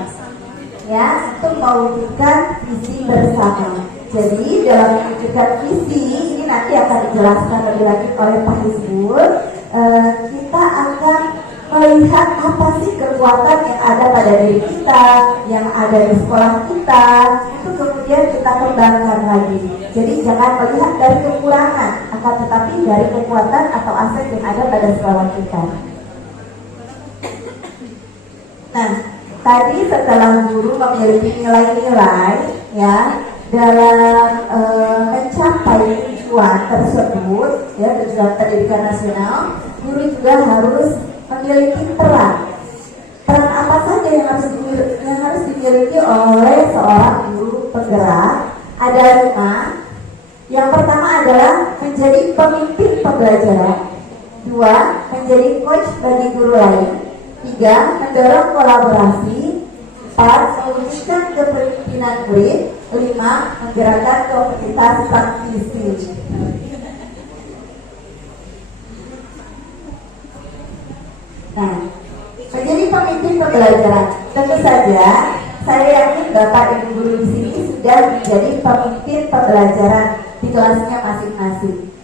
ya, untuk mewujudkan visi bersama. Jadi dalam mewujudkan visi ini nanti akan dijelaskan lebih lanjut oleh Pak Hizbul. Kita akan melihat apa sih kekuatan yang ada pada diri kita, yang ada di sekolah kita, itu kemudian kita kembangkan lagi. Jadi jangan melihat dari kekurangan, akan tetapi dari kekuatan atau aset yang ada pada sekolah kita. Nah, tadi setelah guru memiliki nilai-nilai, ya, dalam mencapai tujuan tersebut, ya, tujuan pendidikan nasional, guru juga harus memiliki peran. Peran apa saja yang harus dimiliki oleh seorang guru penggerak? Ada 5. Yang pertama adalah menjadi pemimpin pembelajaran. 2. Menjadi coach bagi guru lain. 3. Mendorong kolaborasi. 4. Mewujudkan kepemimpinan murid. 5. Menggerakkan komunitas praktisi. Nah, menjadi pemimpin pembelajaran, tentu saja saya yakin Bapak Ibu guru di sini sudah menjadi pemimpin pembelajaran di kelasnya masing-masing.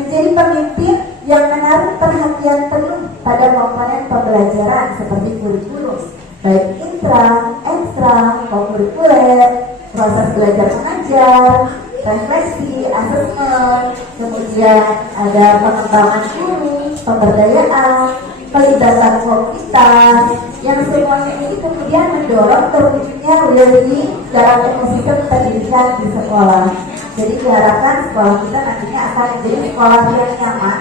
Menjadi pemimpin yang menaruh perhatian penuh pada komponen pembelajaran seperti kurikulum, baik intra, ekstra, kurikuler, proses belajar mengajar, refleksi, asesmen, kemudian ada pengembangan guru, pemberdayaan, pelibatan komunitas, yang semuanya ini kemudian mendorong terwujudnya learning dalam ekosistem pendidikan di sekolah. Jadi diharapkan sekolah kita nantinya akan menjadi sekolah yang nyaman,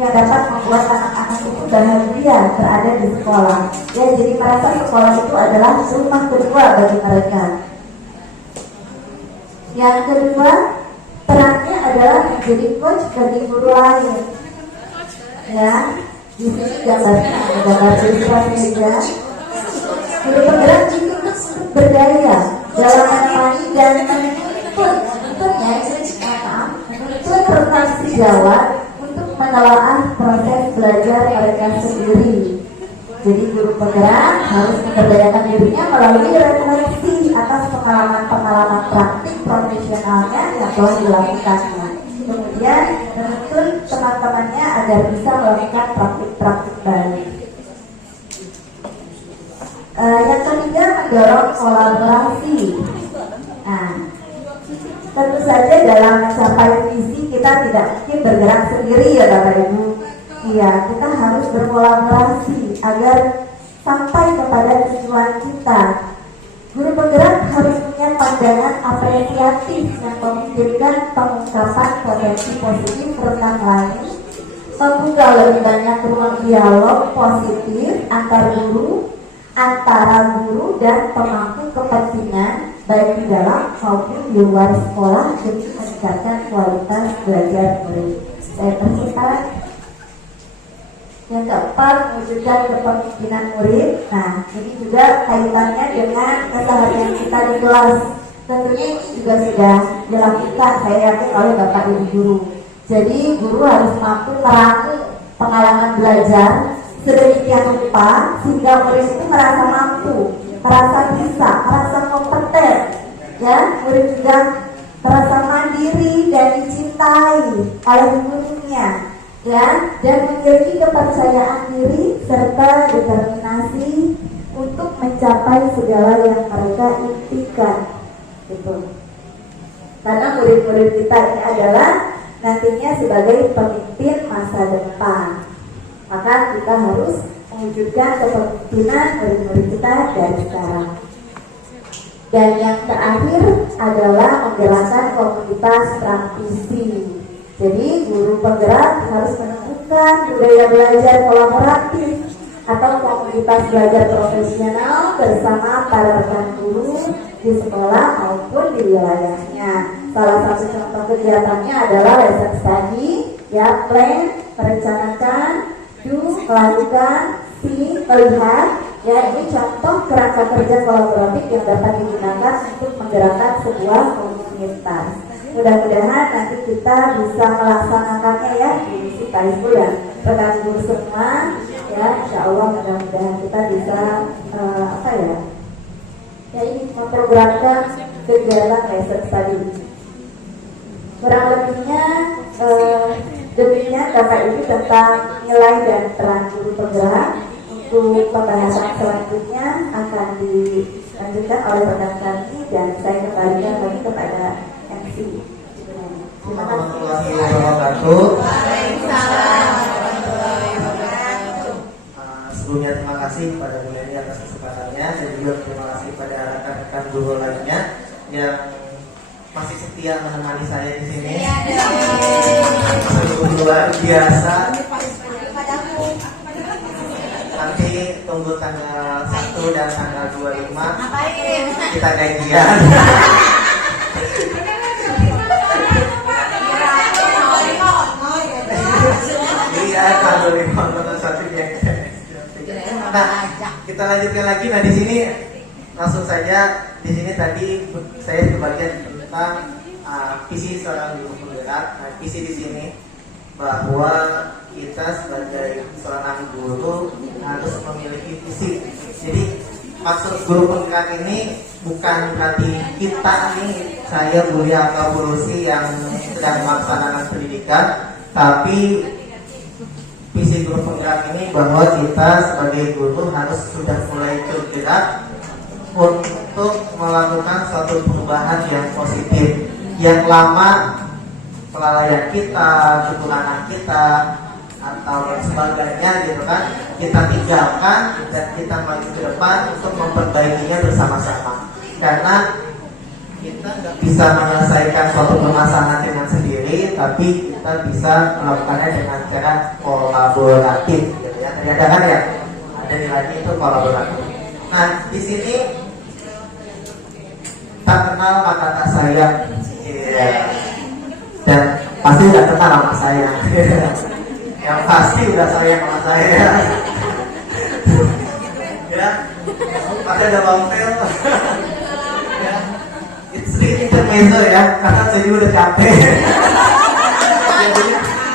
yang dapat membuat anak-anak itu bahagia berada di sekolah. Ya, jadi merasa sekolah itu adalah rumah kedua bagi mereka. Yang kedua, perannya adalah menjadi coach bagi guru lain. Ya, di sini gambarnya ada gambar ilustrasi juga. Guru penggerak itu berdaya dalam menemani dan menuntut rekan sejawat untuk menelaah proses belajar mereka sendiri. Jadi guru penggerak harus memberdayakan dirinya melalui refleksi atas pengalaman-pengalaman praktik profesionalnya yang telah dilakukannya. Kemudian menuntun teman-temannya agar bisa melakukan praktik-praktik baru. Yang ketiga, mendorong kolaborasi. Nah, tentu saja dalam mencapai visi kita tidak mungkin bergerak sendiri ya Bapak Ibu. Iya, kita harus berkolaborasi agar sampai kepada tujuan kita. Guru penggerak harus punya pandangan apresiatif yang memungkinkan pengungkapan potensi positif rekan lain, membuka lebih banyak ruang dialog positif antara guru dan pemangku kepentingan baik di dalam maupun di luar sekolah demi meningkatkan kualitas belajar murid. Saya persilakan. Yang keempat, mewujudkan kepemimpinan murid. Nah, ini juga kaitannya dengan keseharian kita di kelas. Tentunya ini juga sudah dilakukan, saya yakin, oleh Bapak Ibu guru. Jadi guru harus mampu meramu pengalaman belajar sedemikian rupa sehingga murid itu merasa mampu, merasa bisa, merasa kompeten. Ya, murid juga merasa mandiri dan dicintai oleh gurunya. Ya, dan memiliki kepercayaan diri serta determinasi untuk mencapai segala yang mereka impikan, gitu. Karena murid-murid kita ini adalah nantinya sebagai pemimpin masa depan, maka kita harus mewujudkan kepemimpinan murid-murid kita dari sekarang. Dan yang terakhir adalah menggerakkan komunitas praktisi. Jadi guru penggerak harus menemukan budaya belajar kolaboratif atau komunitas belajar profesional bersama para rekan guru di sekolah maupun di wilayahnya. Salah satu contoh kegiatannya adalah lesson study, ya, plan, merencanakan, do, melakukan, see, melihat. Ya, ini contoh kerangka kerja kolaboratif yang dapat digunakan untuk menggerakkan sebuah komunitas. Mudah-mudahan nanti kita bisa melaksanakannya ya di misi Kaibu ya, rekan guru semua ya, insya Allah mudah-mudahan kita bisa ini memprogramkan kegiatan lesson study. Kurang lebihnya demikian Bapak Ibu tentang nilai dan peran guru penggerak. Untuk pembahasan selanjutnya akan dilanjutkan oleh rekan kami dan saya kembalikan lagi kepada MC. Terima kasih. Warahmatullahi wabarakatuh. Sebelumnya terima kasih kepada Bu Leni atas kesempatannya dan juga terima kasih kepada rekan-rekan guru lainnya yang masih setia menemani saya di sini. Luar biasa. Nanti tunggu tanggal 1 dan tanggal 25 kita gajian. Iya, kalau 5 satu yang. Nah, kita lanjutkan lagi. Nah, di sini langsung saja. Di sini tadi saya kebagian tentang visi seorang guru penggerak. Nah, visi di sini bahwa kita sebagai seorang guru harus memiliki visi. Jadi maksud guru penggerak ini bukan berarti kita nih, saya Bulia atau Bu Lucy yang sedang melaksanakan pendidikan, tapi visi guru penggerak ini bahwa kita sebagai guru harus sudah mulai bergerak untuk melakukan suatu perubahan yang positif. Yang lama kelalaian kita, kekurangan kita, atau dan sebagainya gitu kan, kita tinggalkan dan kita maju ke depan untuk memperbaikinya bersama-sama. Karena kita nggak bisa menyelesaikan suatu permasalahan dengan sendiri, tapi kita bisa melakukannya dengan cara kolaboratif gitu ya. Tadi ada kan ya, ada nilainya itu kolaboratif. Nah, di sini tak kenal maka tak sayang. Dan pasti udah kenal sama saya. Yang pasti udah sayang sama saya. Ya, ada Bang Fel. Ya, it's really intermezzo ya, karena saya juga udah capek. Jadi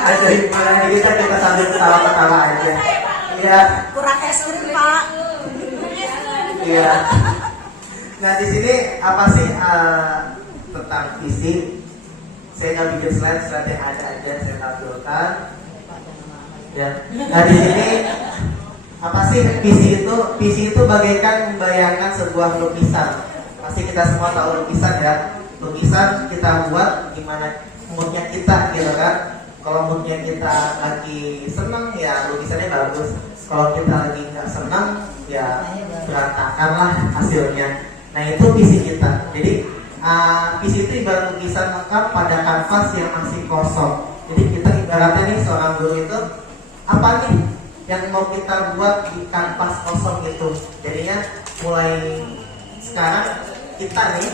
ada gimana kita sambil ketawa-ketawa aja. Iya. Kurang es krim Pak. Iya. Nah, di sini apa sih tentang visi? Saya nggak bikin slide yang ada aja saya tampilkan. Ya. Nah, di sini apa sih visi itu? Visi itu bagaikan membayangkan sebuah lukisan. Pasti kita semua tahu lukisan ya. Lukisan kita buat gimana moodnya kita gitu kan. Kalau moodnya kita lagi seneng ya lukisannya bagus. Kalau kita lagi nggak seneng ya berantakan lah hasilnya. Nah, itu visi kita. Jadi visi itu ibarat lukisan lengkap pada kanvas yang masih kosong. Jadi kita ibaratnya nih seorang guru itu apa nih yang mau kita buat di kanvas kosong itu. Jadinya mulai sekarang kita nih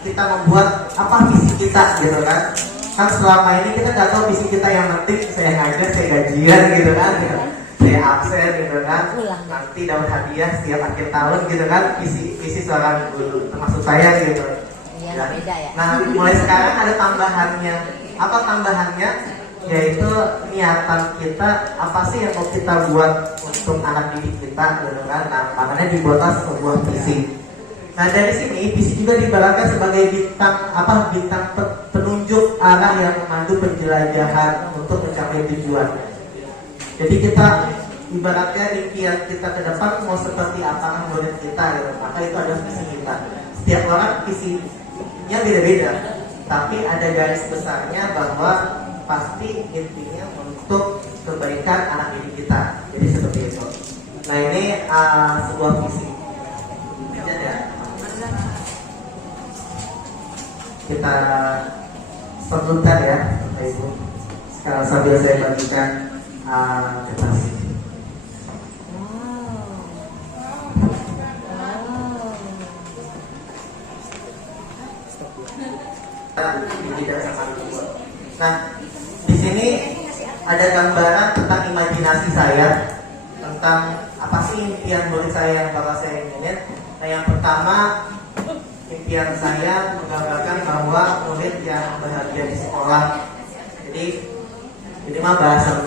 kita membuat apa visi kita gitu kan. Kan selama ini kita nggak tahu visi kita, yang penting saya ngajar, saya gajian gitu kan. Saya absen gitu kan, nanti dapat hadiah setiap akhir tahun gitu kan, visi seorang guru termasuk saya gitu ya. Nah, mulai sekarang ada tambahannya. Apa tambahannya? Yaitu niatan kita, apa sih yang mau kita buat untuk anak didik kita gitu kan. Nah, makanya dibuatlah sebuah visi. Nah, dari sini visi juga diibaratkan sebagai bintang penunjuk arah yang memandu penjelajahan untuk mencapai tujuan. Jadi kita ibaratnya impian kita ke depan mau seperti apa murid kita gitu. Maka itu ada visi kita. Setiap orang visinya beda-beda, tapi ada garis besarnya bahwa pasti intinya untuk kebaikan anak didik kita. Jadi seperti itu. Nah, ini sebuah visi. Ya. Kita sebutkan ya, Bapak Ibu. Sekarang sambil saya bagikan kertas. dididik sama guru. Nah, di sini ada gambaran tentang imajinasi saya tentang apa sih impian murid saya yang bakal saya inginin. Nah, yang pertama, impian saya menggambarkan bahwa murid yang bahagia di sekolah. Jadi mah bahasa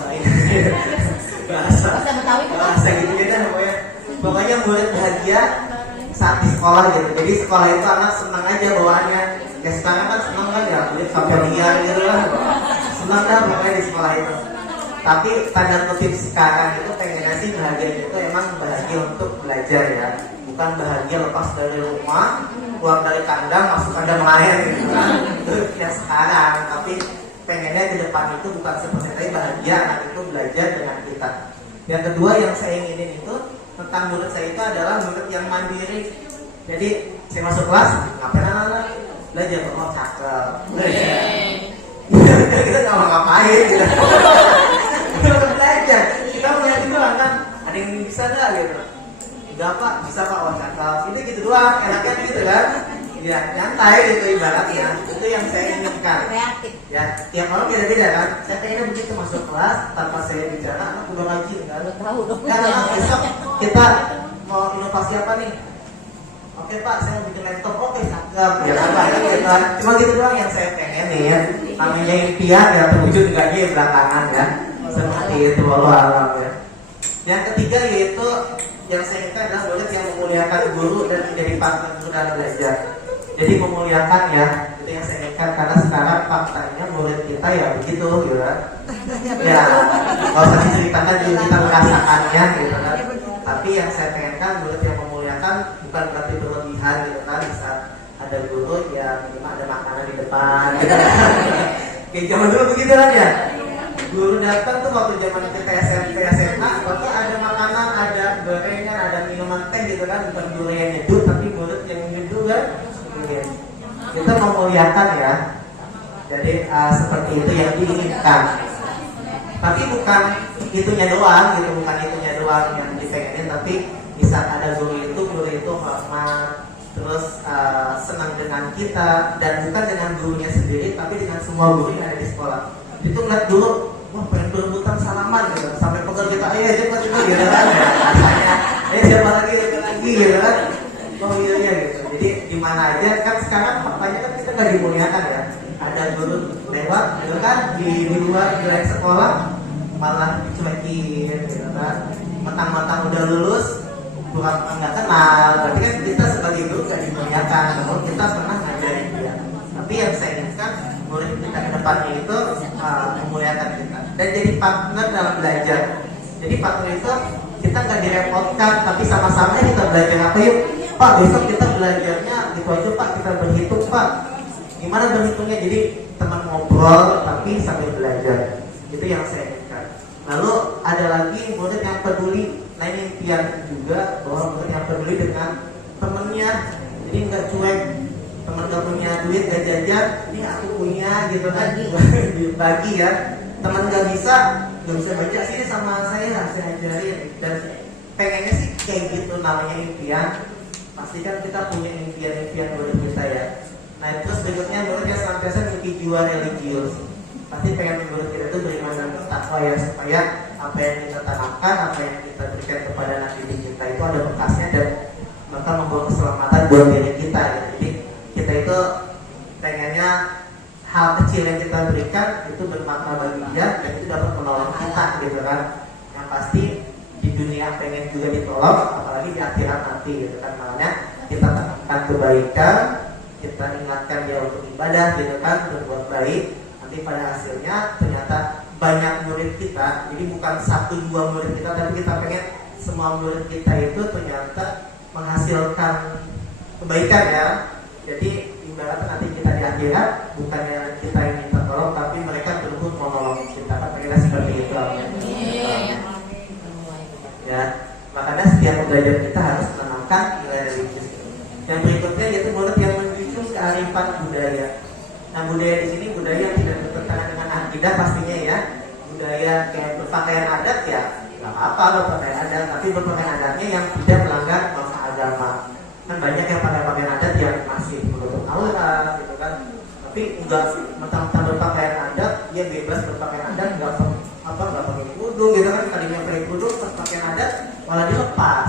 bahasa gitu kan pokoknya murid bahagia saat di sekolah gitu. Jadi sekolah itu anak senang aja bawaannya. Ya sekarang kan senang kan ya, murid sampai liar gitu kan. Senang dah pokoknya di sekolah itu. Tapi tanda kutip sekarang itu pengennya sih bahagia itu emang bahagia untuk belajar ya, bukan bahagia lepas dari rumah, keluar dari kandang masuk kandang lain gitu kan. Itu ya sekarang, tapi pengennya ke depan itu bukan seperti tadi, bahagia anak itu belajar dengan kita. Yang kedua yang saya inginin itu tentang murid saya itu adalah murid yang mandiri. Jadi saya masuk kelas, ngapain anak-anak? Belajar, oh cakep, belajar. Kita nggak mau ngapain gitu. Kita belajar, kita melihat itu kan, ada yang bisa nggak gitu? Enggak pak, bisa pak, oh cakep. Ini gitu doang, enaknya gitu kan? Ya nyantai gitu ibaratnya. Itu yang saya inginkan. Ya tiap orang beda-beda kan. Saya pengennya begitu masuk kelas tanpa saya bicara, anak udah rajin kan? Tahu dong. Karena besok kita mau inovasi apa nih? Oke pak, saya mau bikin laptop. Oke cakep. Ya apa gitu. Cuma gitu doang yang saya pengen nih ya. Namanya impian ya terwujud enggaknya belakangan ya. Seperti itu walau alam ya. Yang ketiga yaitu yang saya minta adalah murid yang memuliakan guru dan menjadi partner guru dalam belajar. Jadi memuliakan ya, itu yang saya inginkan karena sekarang faktanya murid kita ya begitu gitu kan. Ya, kalau usah diceritakan juga kita merasakannya gitu kan. Tapi yang saya pengenkan murid yang memuliakan bukan berarti berlebihan gitu kan. Saat ada guru ya minimal ada makanan di depan gitu kan. Kayak zaman dulu begitu kan ya. Guru datang tuh waktu zaman kita SMP SMA, waktu ada makanan, ada gorengan, ada minuman teh gitu kan, bukan guru yang nyeduh tapi murid yang nyeduh kan. Kita memuliakan ya. Jadi seperti itu yang diinginkan. Tapi bukan itunya doang gitu, bukan itunya doang yang dipengenin, tapi bisa ada guru itu hormat, terus senang dengan kita dan bukan dengan gurunya sendiri, tapi dengan semua guru yang ada di sekolah. Itu ngeliat dulu, wah pengen berebutan salaman gitu, sampai pegang kita, ayo cepat gitu kan ya, rasanya, siapa lagi gitu kan. Oh iya gitu. Jadi di mana aja kan sekarang faktanya kan kita nggak dimuliakan ya. Ada guru lewat gitu kan di luar di sekolah malah dicuekin gitu kan. Mentang-mentang udah lulus kurang nggak kenal. Berarti kan kita sebagai guru nggak dimuliakan. Namun kita pernah ngajarin dia. Tapi yang saya inginkan murid kita ke depannya itu memuliakan kita dan jadi partner dalam belajar. Jadi partner itu kita nggak direpotkan, tapi sama-sama kita belajar apa yuk. Pak, besok kita belajarnya gitu aja Pak, kita berhitung Pak. Gimana berhitungnya? Jadi teman ngobrol tapi sambil belajar. Itu yang saya inginkan. Lalu ada lagi murid yang peduli. Nah ini impian juga bahwa murid yang peduli dengan temennya. Jadi nggak cuek. Teman gak punya duit gak jajan, ini aku punya gitu kan. Bagi ya. Teman gak bisa baca sini sama saya ajarin. Dan pengennya sih kayak gitu namanya impian. Pastikan kita punya impian-impian murid kita ya. Nah terus berikutnya muridnya senantiasa memiliki jiwa religius. Pasti pengen murid kita itu beriman dan bertakwa ya, supaya apa yang kita tanamkan, apa yang kita berikan kepada anak didik kita itu ada bekasnya dan maka membawa keselamatan buat diri kita ya. Jadi kita itu pengennya hal kecil yang kita berikan itu bermakna bagi dia dan itu dapat menolong kita gitu kan. Yang pasti di dunia pengen juga ditolong, apalagi di akhirat nanti gitu kan. Makanya kita tanamkan kebaikan, kita ingatkan dia untuk ibadah gitu kan, berbuat baik. Nanti pada hasilnya ternyata banyak murid kita, jadi bukan 1-2 murid kita, tapi kita pengen semua murid kita itu ternyata menghasilkan kebaikan ya. Jadi ibaratnya nanti kita di akhirat bukannya kita yang minta tolong, tapi mereka berebut mau nolong kita. Kan pengennya seperti itu. Ya, makanya setiap belajar kita harus menanamkan nilai religius. Yang berikutnya yaitu murid yang menjunjung kearifan budaya. Nah budaya di sini budaya yang tidak bertentangan dengan akidah pastinya ya. Budaya kayak berpakaian adat ya nggak apa-apa berpakaian adat, tapi berpakaian adatnya yang tidak melanggar norma agama. Kan banyak yang pakai pakaian adat yang masih menutup aurat gitu kan, tapi enggak mentang-mentang berpakaian adat, dia bebas berpakaian adat, nggak pakai kerudung gitu kan, tadinya pakai kerudung pas pakaian adat malah dilepas,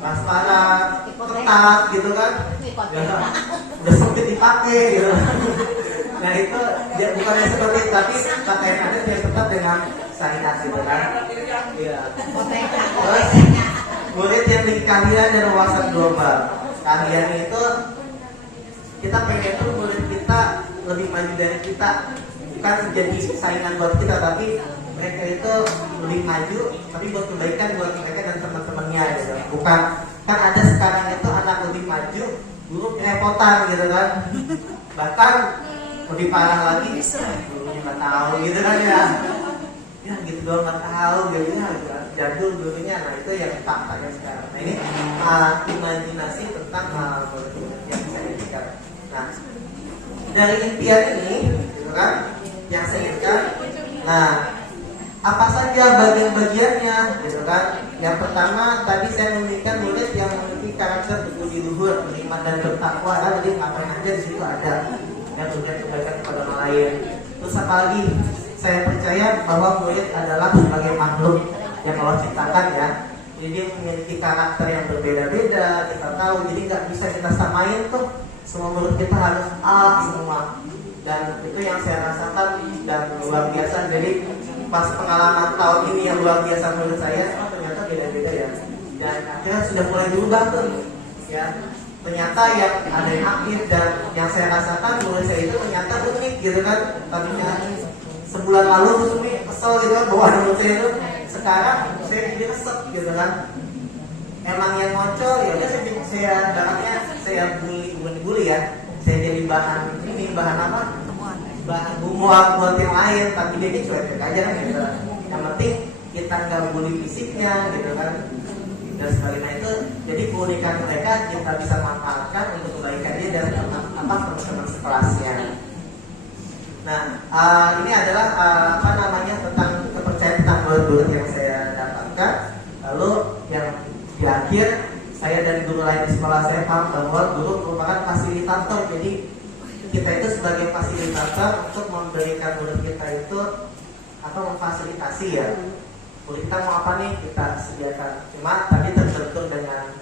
transparan, ketat gitu kan, udah sempit dipakai gitu. Nah itu dia bukannya seperti itu, tapi pakaian adat dia tetap dengan syariat gitu kan. Iya. Terus murid yang di keahlian dan wawasan global. Keahlian itu kita pengen tuh murid kita lebih maju dari kita, bukan jadi saingan buat kita, tapi mereka itu lebih maju, tapi buat kebaikan buat mereka dan teman-temannya gitu. Bukan kan ada sekarang itu anak lebih maju, guru kerepotan gitu kan. Bahkan lebih parah lagi, gurunya nggak tahu gitu kan ya. Ya gitu doang nggak tahu gitu ya, jadul gurunya. Nah itu yang faktanya sekarang. Nah ini imajinasi tentang yang bisa diberikan. Nah dari impian ini gitu kan yang saya inginkan. Nah apa saja bagian-bagiannya gitu kan. Yang pertama tadi saya memiliki murid yang memiliki karakter berbudi luhur, beriman dan bertakwa. Jadi ngapain aja di situ ada yang tujuan kebaikan kepada orang lain. Terus apa lagi? Saya percaya bahwa murid adalah sebagai makhluk yang Allah ciptakan ya. Jadi dia memiliki karakter yang berbeda-beda. Kita tahu, jadi nggak bisa kita samain tuh. Semua murid kita harus A semua. Dan itu yang saya rasakan dan luar biasa. Jadi pas pengalaman tahun ini yang luar biasa menurut saya, ternyata beda-beda ya. Dan akhirnya sudah mulai berubah tuh ya. Ternyata yang ada yang aktif dan yang saya rasakan menurut saya itu ternyata unik gitu kan. Tadinya sebulan lalu tuh Sumi kesel gitu kan bahwa menurut saya itu, sekarang saya jadi resep gitu kan. Emang yang ngocol ya udah saya bahannya saya bully ya. Saya jadi bahan apa? Bahan bumbuan buat yang lain, tapi dia ini cuek aja kan gitu. Yang penting kita nggak bully fisiknya gitu kan. Dan sebagainya itu, jadi keunikan mereka kita bisa manfaatkan untuk kebaikan dia dan teman-teman sekelasnya. Nah, ini adalah tentang kepercayaan tentang murid-murid yang saya dapatkan. Lalu yang di akhir, saya dan guru lain di sekolah saya paham bahwa guru merupakan fasilitator. Jadi kita itu sebagai fasilitator untuk memberikan murid kita itu atau memfasilitasi ya. Murid kita mau apa nih kita sediakan. Cuma tadi terbentur dengan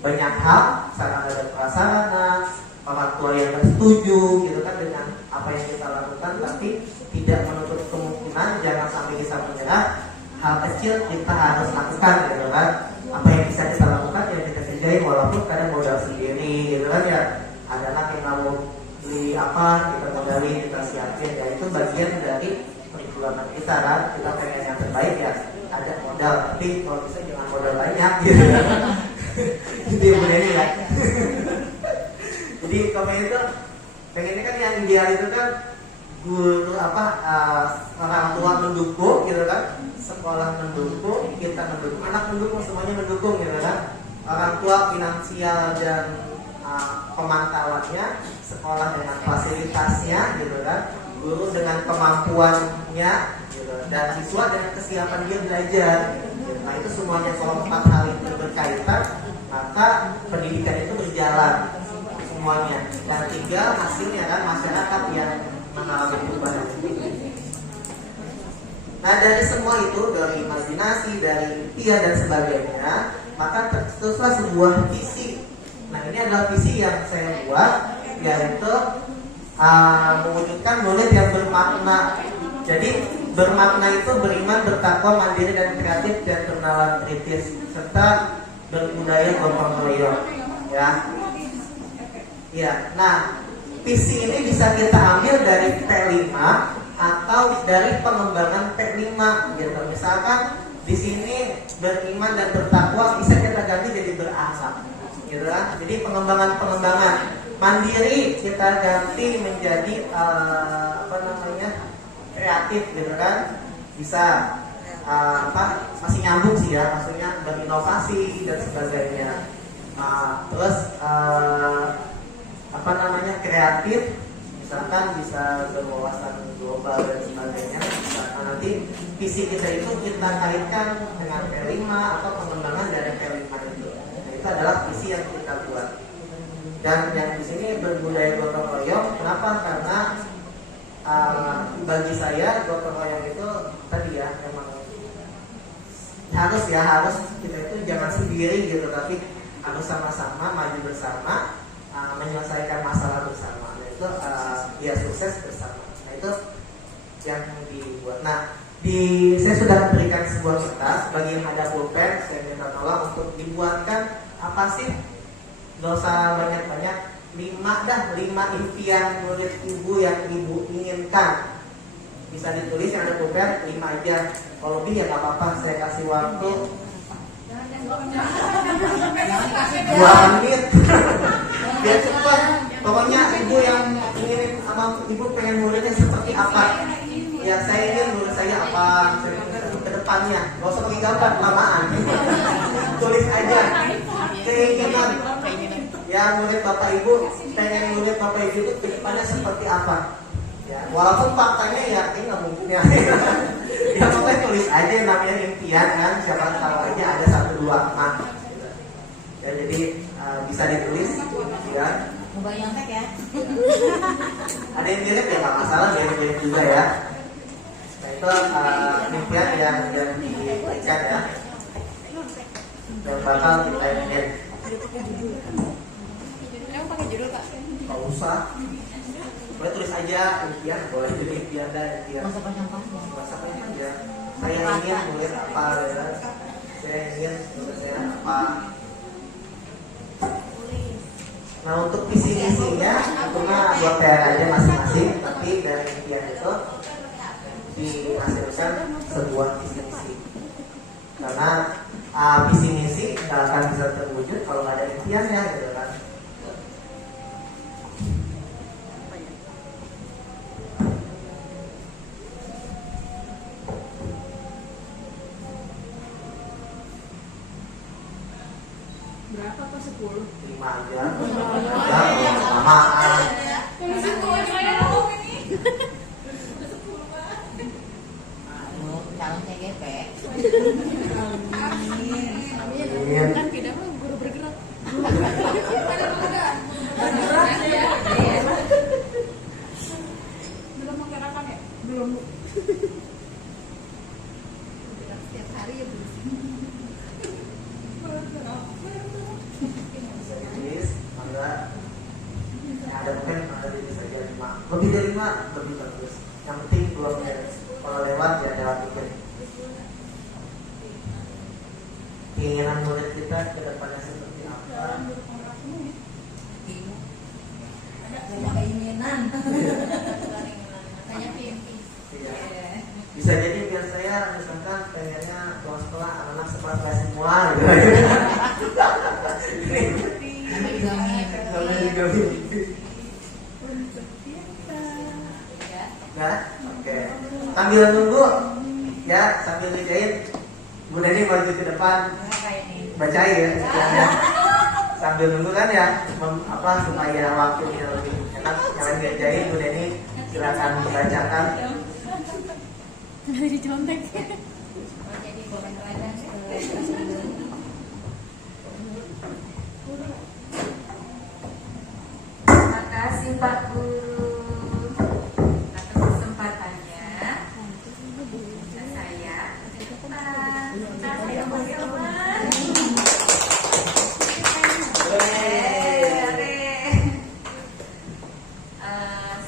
banyak hal, sarana dan prasarana, orang tua yang setuju gitu kan dengan apa yang kita lakukan, tapi tidak menutup kemungkinan jangan sampai kita menyerah. Hal kecil kita harus lakukan gitu kan. Apa yang bisa kita lakukan yang kita kerjain walaupun kadang modal sendiri gitu kan ya. Ada anak yang mau beli apa kita modalin, kita siapin ya, itu bagian dari perjuangan kita kan. Kita pengen yang terbaik ya, ada modal, tapi kalau bisa jangan modal banyak gitu kan. Itu yang benar ya. Jadi komen itu pengennya kan yang ideal itu kan guru orang tua mendukung gitu kan, sekolah mendukung, kita mendukung, anak mendukung, semuanya mendukung gitu kan. Orang tua finansial dan pemantauannya, sekolah dengan fasilitasnya gitu kan, guru dengan kemampuannya gitu, dan siswa dengan kesiapan dia belajar. Nah itu semuanya kalau 4 hal itu berkaitan, maka pendidikan itu berjalan semuanya. Dan tinggal hasilnya kan masyarakat yang mengalami perubahan. Nah dari semua itu, dari imajinasi, dari impian dan sebagainya, maka tercetuslah sebuah visi. Nah ini adalah visi yang saya buat, yaitu mewujudkan murid yang bermakna. Jadi bermakna itu beriman, bertakwa, mandiri dan kreatif dan bernalar kritis serta berbudaya gotong royong. Ya, nah visi ini bisa kita ambil dari P5 atau dari pengembangan P5 gitu. Misalkan di sini beriman dan bertakwa bisa kita ganti jadi berakhlak gitu kan. Jadi pengembangan mandiri kita ganti menjadi kreatif gitu kan. Bisa masih nyambung sih ya, maksudnya berinovasi dan sebagainya. Terus kreatif, misalkan bisa berwawasan global dan sebagainya. Misalkan nanti visi kita itu kita kaitkan dengan P5 atau pengembangan dari P5 itu. Nah, itu adalah visi yang kita buat. Dan yang di sini berbudaya gotong royong, kenapa Kenapa? Karena bagi saya gotong royong itu tadi ya memang harus kita itu jangan sendiri gitu, tapi harus sama-sama maju bersama, menyelesaikan masalah bersama. Nah, itu biar sukses bersama. Nah, itu yang dibuat. Nah, saya sudah memberikan sebuah kertas bagi yang ada pulpen, saya minta tolong untuk dibuatkan apa sih? Gak usah banyak-banyak, 5 impian murid ibu yang ibu inginkan. Bisa ditulis yang ada pulpen 5 aja. Kalau lebih ya nggak apa-apa, saya kasih waktu 2 menit biar cepat. Pokoknya ibu yang ingin sama ibu pengen muridnya seperti apa, ya saya ingin murid saya apa ke depannya. Gak usah pakai gambar, lamaan. Tulis aja keinginan ya murid bapak ibu, pengen murid bapak ibu itu ke depannya seperti apa. Ya, walaupun faktanya ya ini nggak mungkin ya. Ya pokoknya tulis aja namanya impian kan, siapa tahu aja ada 1-2 mah. Ya jadi bisa ditulis ya. Membayangkan ya. Ada yang mirip ya nggak masalah, mirip juga ya. Nah itu impian yang diberikan ya, yang bakal kita ingin. Kamu pakai judul Kak? Nggak usah. Boleh tulis aja impian, boleh jadi impian dan impian. Masa panjang ya. Saya ingin murid apa ya. Saya ingin murid saya apa. Nah untuk visi misinya itu mah buat PR aja masing-masing, tapi dari impian itu dihasilkan sebuah visi misi. Karena visi misi nggak akan bisa terwujud kalau nggak ada impiannya gitu kan. Berapa kok 10? 5 aja. Ya, samaan. Tulisin tuh aja dong ini. Calon CGP. Amin. Kan tidak mah guru bergerak. Belum menggerakkan ya? Belum. Setiap hari ya belum. Tulis, mangga. Ya, ada mungkin ada tulis saja 5. Lebih dari 5 lebih bagus. Yang penting belum ya. Kalau lewat ya lewat dikit. Keinginan murid kita ke depannya seperti apa? Banyak keinginan. Banyak mimpi. Iya. Bisa jadi biar saya misalkan pengennya pulang sekolah anak-anak sekolah semua gitu. Namanya juga mimpi. Ya, oke. Sambil nunggu, ya sambil dijahit, Bu Neni maju ke depan, bacain ya. Sambil nunggu kan ya, supaya waktunya lebih enak. Jangan dijahit, Bu Neni silakan membacakan. Dari contek. Terima kasih Pak Guru atas kesempatannya. Saya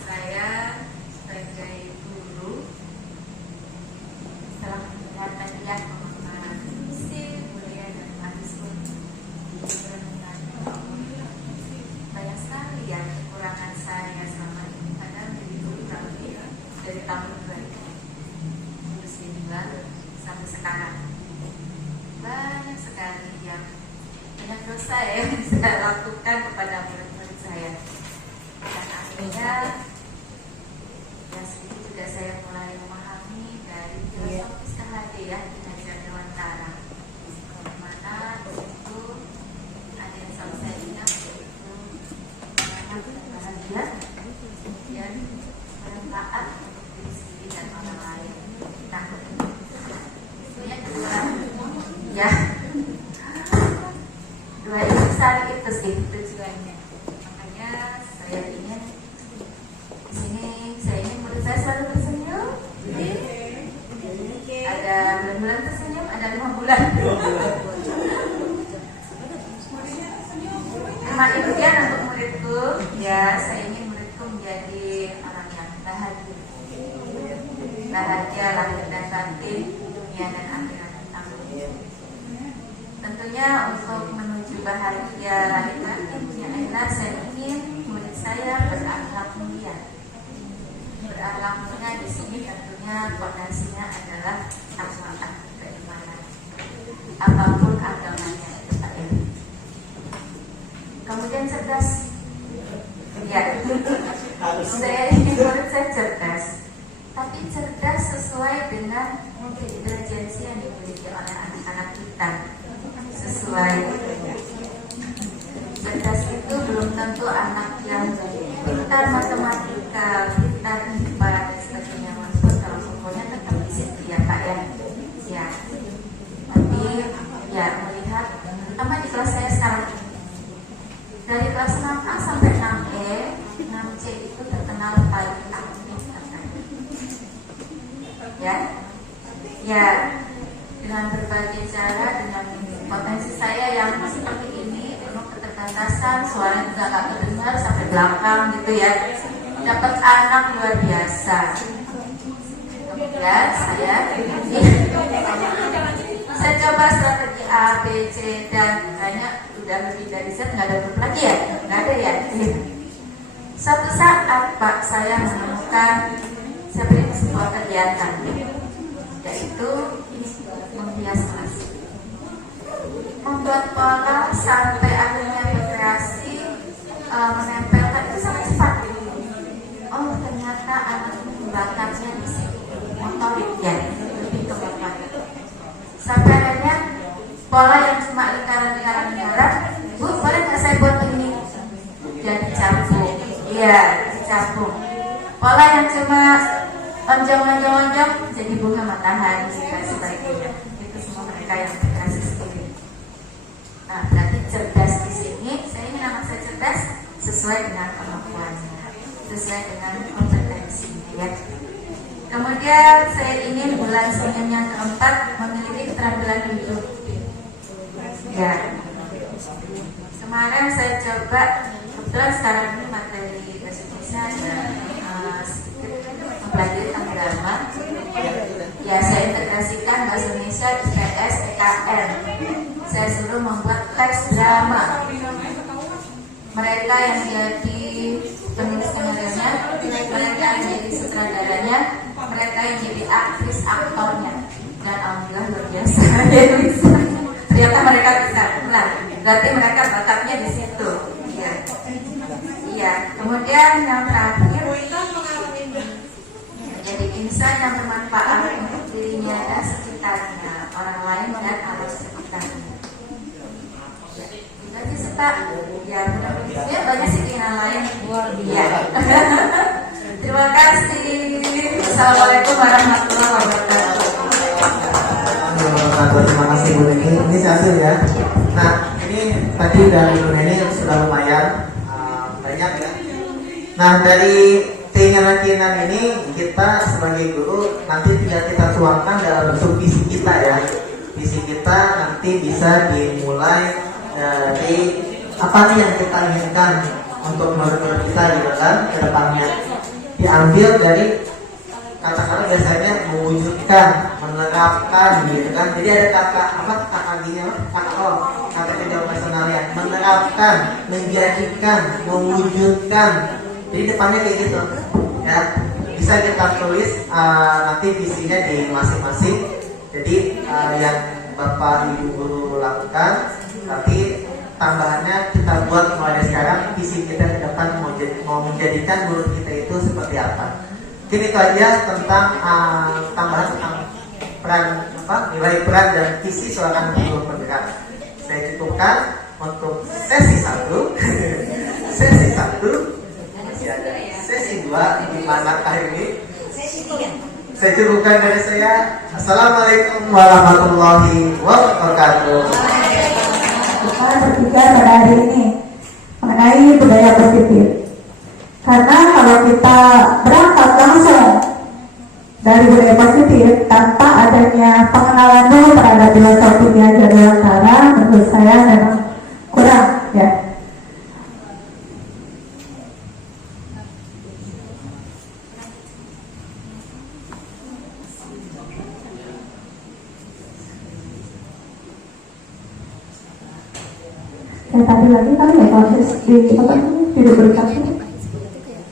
saya sebagai guru setelah melihat pemaparan visi, mulia dan mahasiswa di perguruan banyak sekali ya kekurangan saya selama ini karena menjadi guru dari tahun 2009 sampai sekarang banyak sekali yang banyak dosa ya yang saya lakukan kepada murid-murid saya, dan akhirnya ya sedikit juga saya mulai memahami dari filosofis KHD ya di Ngajar Dewantara, mana di situ ada yang selalu saya ingat yaitu bahagia, kemudian bermanfaat untuk diri sendiri dan orang lain. Nah, sebenarnya ya dua itu besar itu sih tujuannya. Makanya saya ingin bulan. Terima impian untuk muridku, ya saya ingin muridku menjadi orang yang bahagia, bahagia lahir dan batin, dunia dan akhirat. Amin. Tentunya untuk menuju bahagia lahir batin dunia akhirat, saya ingin murid saya berakhlak mulia. Berakhlak mulia di sini tentunya fondasinya adalah akhlak keimanan. Apapun agamanya itu Pak Eri. Kemudian cerdas. Ya, saya ingin murid saya cerdas, tapi cerdas sesuai dengan intelijensi yang dimiliki oleh anak-anak kita. Sesuai. Cerdas itu belum tentu anak yang pintar matematika, pintar IPA dan sebagainya, walaupun kalau pokoknya tetap di situ ya Pak ya. Ya. Tapi ya melihat, terutama di kelas saya sekarang, dari kelas 6A sampai 6E, 6C itu terkenal paling aktif katanya. Ya, dengan berbagai cara, dengan potensi saya yang seperti ini, penuh keterbatasan, suara juga gak terdengar sampai belakang gitu ya, dapat anak luar biasa. Kemudian saya coba strategi A, B, C, dan banyak udah lebih dari Z, nggak ada grup lagi ya, nggak ada ya. Suatu saat Pak saya menemukan seperti sebuah kegiatan, yaitu menghias kelas, membuat pola sampai akhirnya berkreasi, menempelkan itu sangat cepat. Oh ternyata anak bakatnya di sini, motorik ya, lebih ke bakat. Sampai akhirnya pola yang cuma lingkaran, Bu, boleh nggak saya buat begini? Jadi capung, iya, dicapung. Pola yang cuma lonjong, jadi bunga matahari dan sebagainya. Itu semua mereka yang berkreasi sendiri. Nah, berarti cerdas di sini, saya ingin anak saya cerdas sesuai dengan kemampuannya, sesuai dengan kompetensinya ya. Kemudian saya ingin bulan Senin yang keempat memiliki keterampilan hidup. Ya, kemarin saya coba, kebetulan sekarang ini materi bahasa Indonesia dan sedikit mempelajari agama. Ya, saya integrasikan bahasa Indonesia, IPS, EKN. Saya suruh membuat teks drama. Mereka yang jadi penulis skenario-nya, mereka yang jadi sutradaranya, mereka yang jadi aktris aktornya. Dan alhamdulillah luar biasa, ya bisa. Ternyata mereka bisa. Nah, berarti mereka bakatnya di situ. Iya. Iya. Kemudian yang terakhir, jadi insan yang bermanfaat untuk dirinya dan sekitarnya, orang lain dan alam sekitarnya. Ya, itu sih Pak. Ya, ya banyak sih keinginan lain. Iya. Terima kasih. Assalamualaikum warahmatullahi wabarakatuh. Terima kasih Bu Neni. Ini hasil ya. Nah, ini tadi dari Bu Neni sudah lumayan banyak ya. Nah, dari keinginan-keinginan ini kita sebagai guru nanti tidak kita tuangkan dalam bentuk visi kita ya. Visi kita nanti bisa dimulai dari apa nih yang kita inginkan untuk murid-murid kita di dalam kedepannya. Diambil dari kata-kata biasanya mewujudkan, menerapkan gitu kan. Jadi ada kata jawab personalnya, menerapkan, menjadikan, mewujudkan. Jadi depannya kayak gitu ya. Bisa kita tulis nanti visinya di masing-masing. Jadi yang Bapak Ibu guru lakukan, tapi tambahannya kita buat mulai dari sekarang visi kita ke depan mau menjadikan guru kita itu seperti apa. Mungkin itu aja tentang tambahan tentang peran nilai peran dan visi seorang guru bergerak. Saya cukupkan untuk sesi 1. Sesi 1. Sesi 2 di manakah ini? Saya cukupkan dari saya. Assalamualaikum warahmatullahi wabarakatuh. Kita berbicara pada hari ini mengenai budaya positif. Karena kalau kita berangkat langsung dari budaya positif tanpa adanya pengenalan dulu terhadap filosofi Ki Dewantara, menurut saya memang kurang ya. Tadi lagi kan ya proses di apa tidak berkasih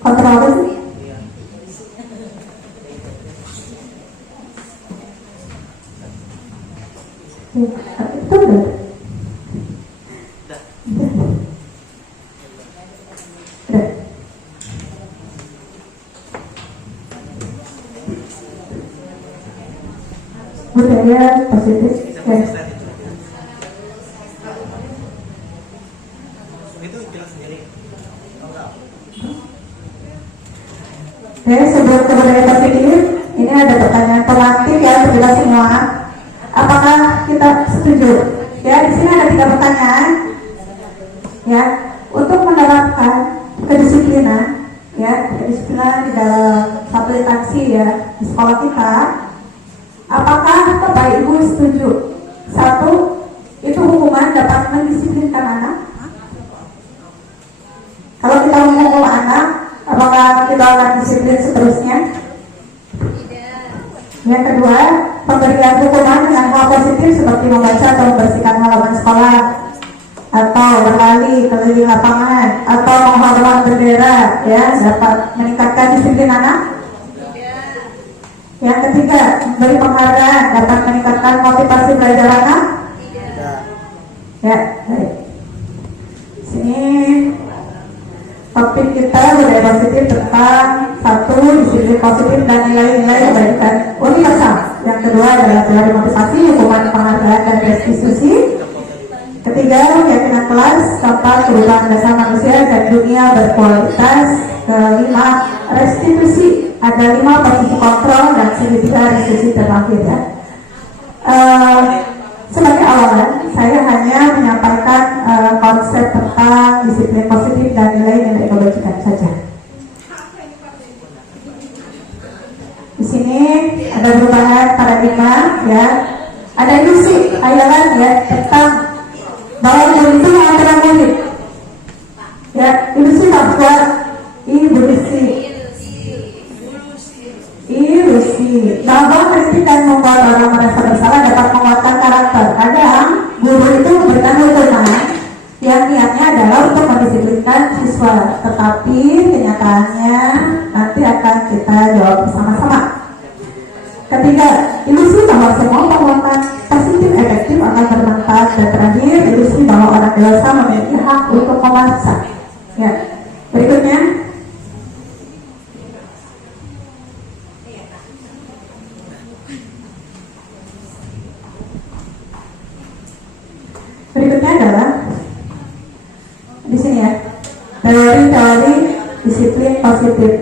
kontrol apa sih? Itu udah. Udah. Budaya positif ya. Oke, sebelum ke budaya positif, ini ada pertanyaan proaktif ya untuk kita semua. Apakah kita setuju? Ya, di sini ada 3 pertanyaan. Ya, untuk menerapkan kedisiplinan, ya, kedisiplinan di dalam satu instansi ya di sekolah kita. Apakah Bapak Ibu setuju? 1, itu hukuman dapat mendisiplinkan anak. Kalau kita menghukum anak, apakah kita akan disiplin seterusnya? Yang kedua, pemberian hukuman dengan hal positif seperti membaca atau membersihkan halaman sekolah, atau berlari keliling lapangan, atau menghormat bendera, ya, dapat meningkatkan disiplin anak. Yang ketiga, memberi penghargaan dapat meningkatkan motivasi belajar anak. Ya, baik. Sini topik kita budaya positif tentang 1, disiplin positif dan nilai-nilai kebaikan universal. Yang kedua adalah teori motivasi, hukuman, penghargaan dan restitusi. Ketiga, keyakinan kelas. Keempat, perubahan dasar manusia dan dunia berkualitas. Kelima, restitusi. Ada 5 posisi kontrol dan segitiga restitusi terakhir ya. Sebagai awalan, saya hanya menyampaikan konsep tentang disiplin positif dan nilai-nilai kebajikan saja. Di sini ada perubahan paradigma, ya. Ada ilusi, hayalan ya tentang bahwa guru itu yang antara murid. Ya, ilusi bahwa ilusi bahwa kritik dan membuat orang merasa bersalah dapat menguatkan karakter. Kadang guru itu memberikan hukuman yang niatnya adalah untuk mendisiplinkan siswa, tetapi kenyataannya nanti akan kita jawab bersama-sama. Ketiga, ilusi bahwa semua penguatan positif efektif akan bermanfaat. Dan terakhir, ilusi bahwa orang dewasa memiliki hak untuk memaksa. Ya, berikutnya. Berikutnya adalah di sini ya, teori-teori disiplin positif.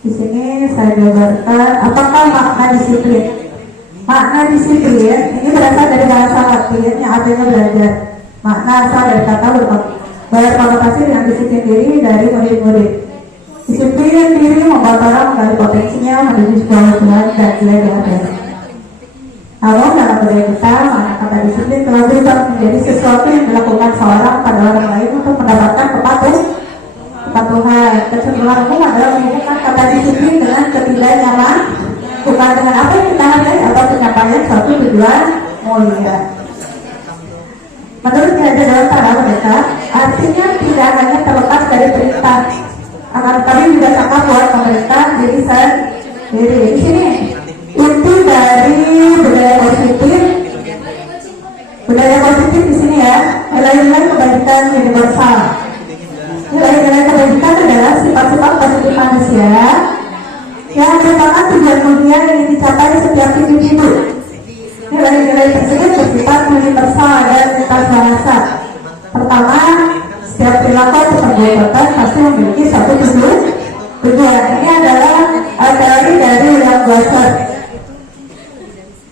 Di sini saya gambarkan apakah makna disiplin. Makna disiplin ini berasal dari bahasa Latin yang artinya belajar. Makna asal dari kata berkonotasi dengan disiplin diri dari murid-murid. Disiplin diri membuat orang menggali potensinya menuju sebuah hubungan dan nilai yang baik. Namun dalam budaya kita, makna kata disiplin telah berubah menjadi sesuatu yang dilakukan seorang pada orang lain untuk mendapatkan kepatuhan. Kecenderungan umum adalah menghubungkan kata disiplin dengan ketidaknyaman, bukan dengan apa yang kita hargai atau pencapaian suatu tujuan mulia. Menurut Ki Dewantara mereka, artinya tidak hanya terlepas dari perintah, akan tetapi juga cakap buat pemerintah diri sendiri. Di sini inti dari budaya positif. Budaya positif di sini ya, nilai-nilai kebaikan universal. Nilai-nilai kebaikan adalah sifat-sifat positif manusia yang merupakan tujuan mulia yang dicapai setiap individu. Nilai-nilai tersebut bersifat universal dan lintas bahasa. Pertama, setiap perilaku atau perbuatan pasti memiliki suatu tujuan. Ini adalah teori dari William Glasser.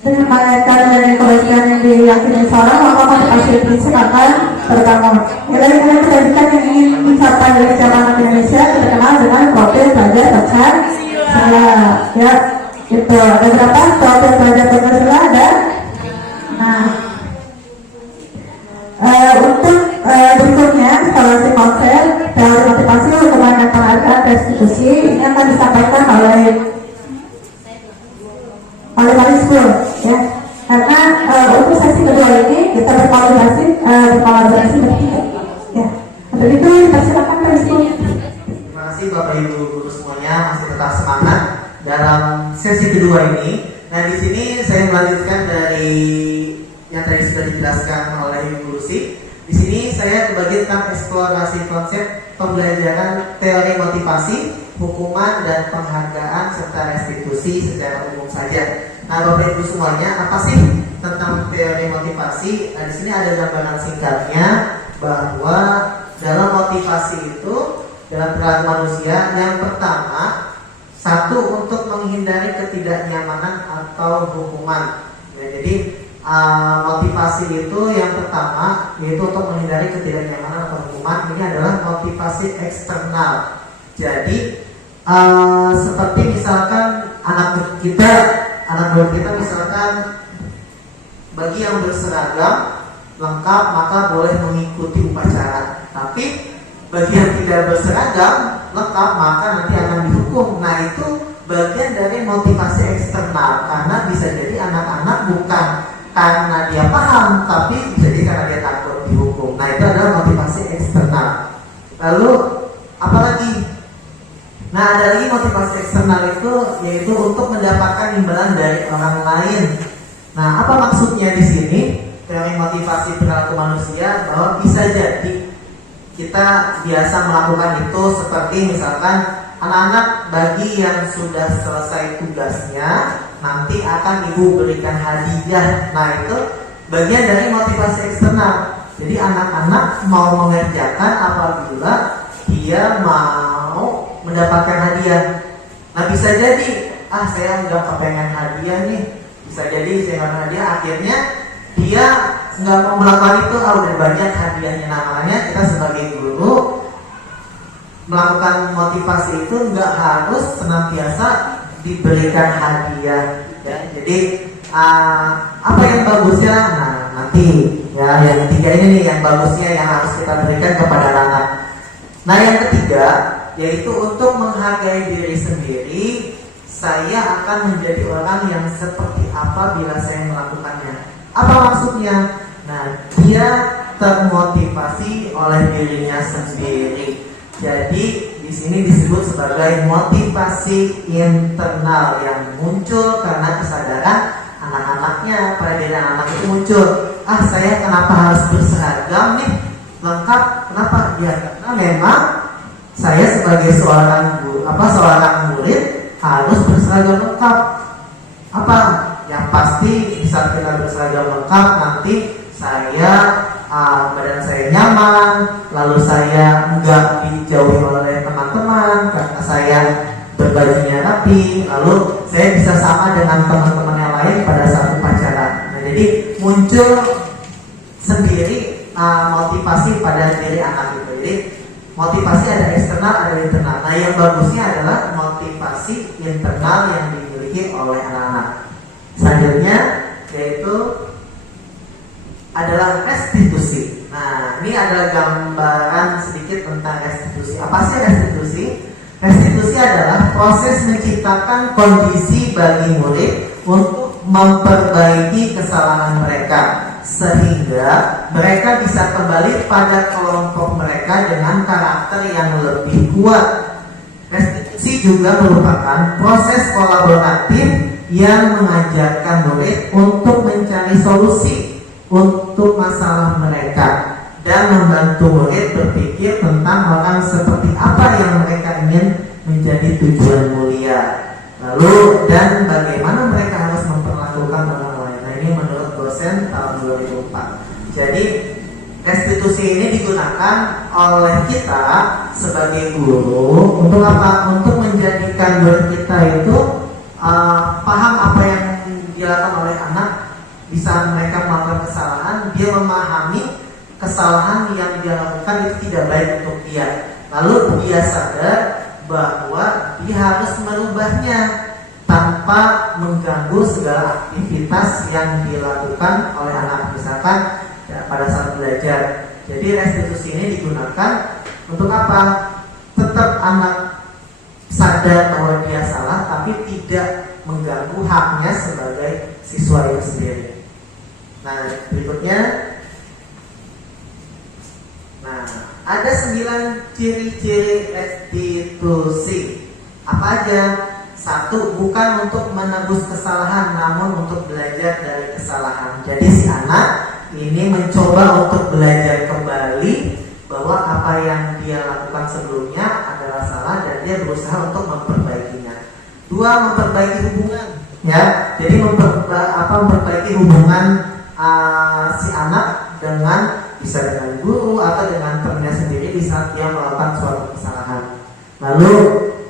Dengan mengaitkan nilai kebaikan yang diyakini seorang, maka motivasi prinsip akan terbangun. Nilai-nilai kebaikan yang ingin dicapai oleh setiap anak Indonesia terkenal dengan profil belajar baca saya. Ya, Gitu, ada berapa? Pelajar Pancasila ada? Nah, untuk berikutnya instalasi konsep teori motivasi untuk mengangkat penghargaan restitusi ini akan disampaikan oleh Paling School, ya. Karena untuk sesi kedua ini kita berkolaborasi bertiga, ya. Untuk itu dipersilakan Paling School. Terima kasih Bapak Ibu guru semuanya, masih tetap semangat dalam sesi kedua ini. Nah, di sini saya melanjutkan dari yang tadi sudah dijelaskan oleh Ibu Lucy. Di sini saya berbagi tentang eksplorasi konsep pembelajaran teori motivasi, hukuman dan penghargaan serta restitusi secara umum saja. Nah, Bapak Ibu semuanya, apa sih tentang teori motivasi? Nah, di sini ada gambaran singkatnya bahwa dalam motivasi itu dalam perilaku manusia yang pertama, satu, untuk menghindari ketidaknyamanan atau hukuman. Ya, jadi motivasi itu yang pertama yaitu untuk menghindari ketidaknyamanan atau hukuman. Ini adalah motivasi eksternal. Jadi seperti misalkan anak murid kita misalkan bagi yang berseragam lengkap maka boleh mengikuti upacara. Tapi bagi yang tidak berseragam lengkap maka nanti akan dihukum. Nah, itu bagian dari motivasi eksternal, karena bisa jadi anak-anak bukan karena dia paham, tapi jadi karena dia takut dihukum. Nah, itu adalah motivasi eksternal. Lalu apalagi? Nah, ada lagi motivasi eksternal itu yaitu untuk mendapatkan imbalan dari orang lain. Nah, apa maksudnya di sini? Teori motivasi perilaku manusia bahwa bisa jadi kita biasa melakukan itu, seperti misalkan anak-anak bagi yang sudah selesai tugasnya nanti akan ibu berikan hadiah. Nah, itu bagian dari motivasi eksternal. Jadi anak-anak mau mengerjakan apabila dia mau mendapatkan hadiah. Nah, bisa jadi saya nggak kepengen hadiah nih. Bisa jadi saya nggak hadiah, akhirnya dia nggak mau melakukan itu. Udah banyak hadiahnya. Nah, makanya kita sebagai guru melakukan motivasi itu nggak harus senantiasa diberikan hadiah, ya. Jadi apa yang bagusnya? Nah, nanti ya yang ketiga ini nih yang bagusnya yang harus kita berikan kepada anak. Nah, yang ketiga yaitu untuk menghargai diri sendiri. Saya akan menjadi orang yang seperti apa bila saya melakukannya. Apa maksudnya? Nah, dia termotivasi oleh dirinya sendiri. Jadi di sini disebut sebagai motivasi internal yang muncul karena kesadaran anak-anaknya. Pada diri anak itu muncul, saya kenapa harus berseragam nih, lengkap? Kenapa? Ya, karena memang saya sebagai seorang murid harus berseragam lengkap. Apa? Yang pasti bisa kita berseragam lengkap nanti saya badan saya nyaman, lalu saya enggak dijauhi oleh teman-teman karena saya berbajunya rapi, lalu saya bisa sama dengan teman-teman yang lain pada saat upacara. Nah, jadi muncul sendiri motivasi pada diri anak itu. Jadi motivasi ada eksternal, ada internal. Nah, yang bagusnya adalah motivasi internal yang dimiliki oleh anak-anak. Selanjutnya yaitu adalah restitusi. Nah, ini adalah gambaran sedikit tentang restitusi. Apa sih restitusi? Restitusi adalah proses menciptakan kondisi bagi murid untuk memperbaiki kesalahan mereka sehingga mereka bisa kembali pada kelompok mereka dengan karakter yang lebih kuat. Restitusi juga merupakan proses kolaboratif yang mengajarkan murid untuk mencari solusi untuk masalah mereka dan membantu murid berpikir tentang orang seperti apa yang mereka ingin menjadi tujuan mulia. Lalu dan bagaimana mereka harus memperlakukan orang lain. Nah, ini menurut dosen tahun 2004. Jadi restitusi ini digunakan oleh kita sebagai guru untuk apa? Untuk menjadikan murid kita itu paham apa yang dilakukan oleh anak. Bisa mereka melakukan kesalahan, dia memahami kesalahan yang dia lakukan itu tidak baik untuk dia. Lalu dia sadar bahwa dia harus merubahnya. tanpa mengganggu segala aktivitas yang dilakukan oleh anak, misalkan ya, pada saat belajar. Jadi restitusi ini digunakan untuk apa? Tetap anak sadar bahwa dia salah, tapi tidak mengganggu haknya sebagai siswa itu sendiri. Nah, berikutnya, nah, ada 9 ciri-ciri restitusi. Apa aja? 1, bukan untuk menebus kesalahan, namun untuk belajar dari kesalahan. Jadi si anak ini mencoba untuk belajar kembali bahwa apa yang dia lakukan sebelumnya adalah salah dan dia berusaha untuk memperbaikinya. 2, memperbaiki hubungan. Ya, jadi memperbaiki hubungan si anak dengan bisa dengan guru atau dengan temannya sendiri di saat dia melakukan suatu kesalahan. Lalu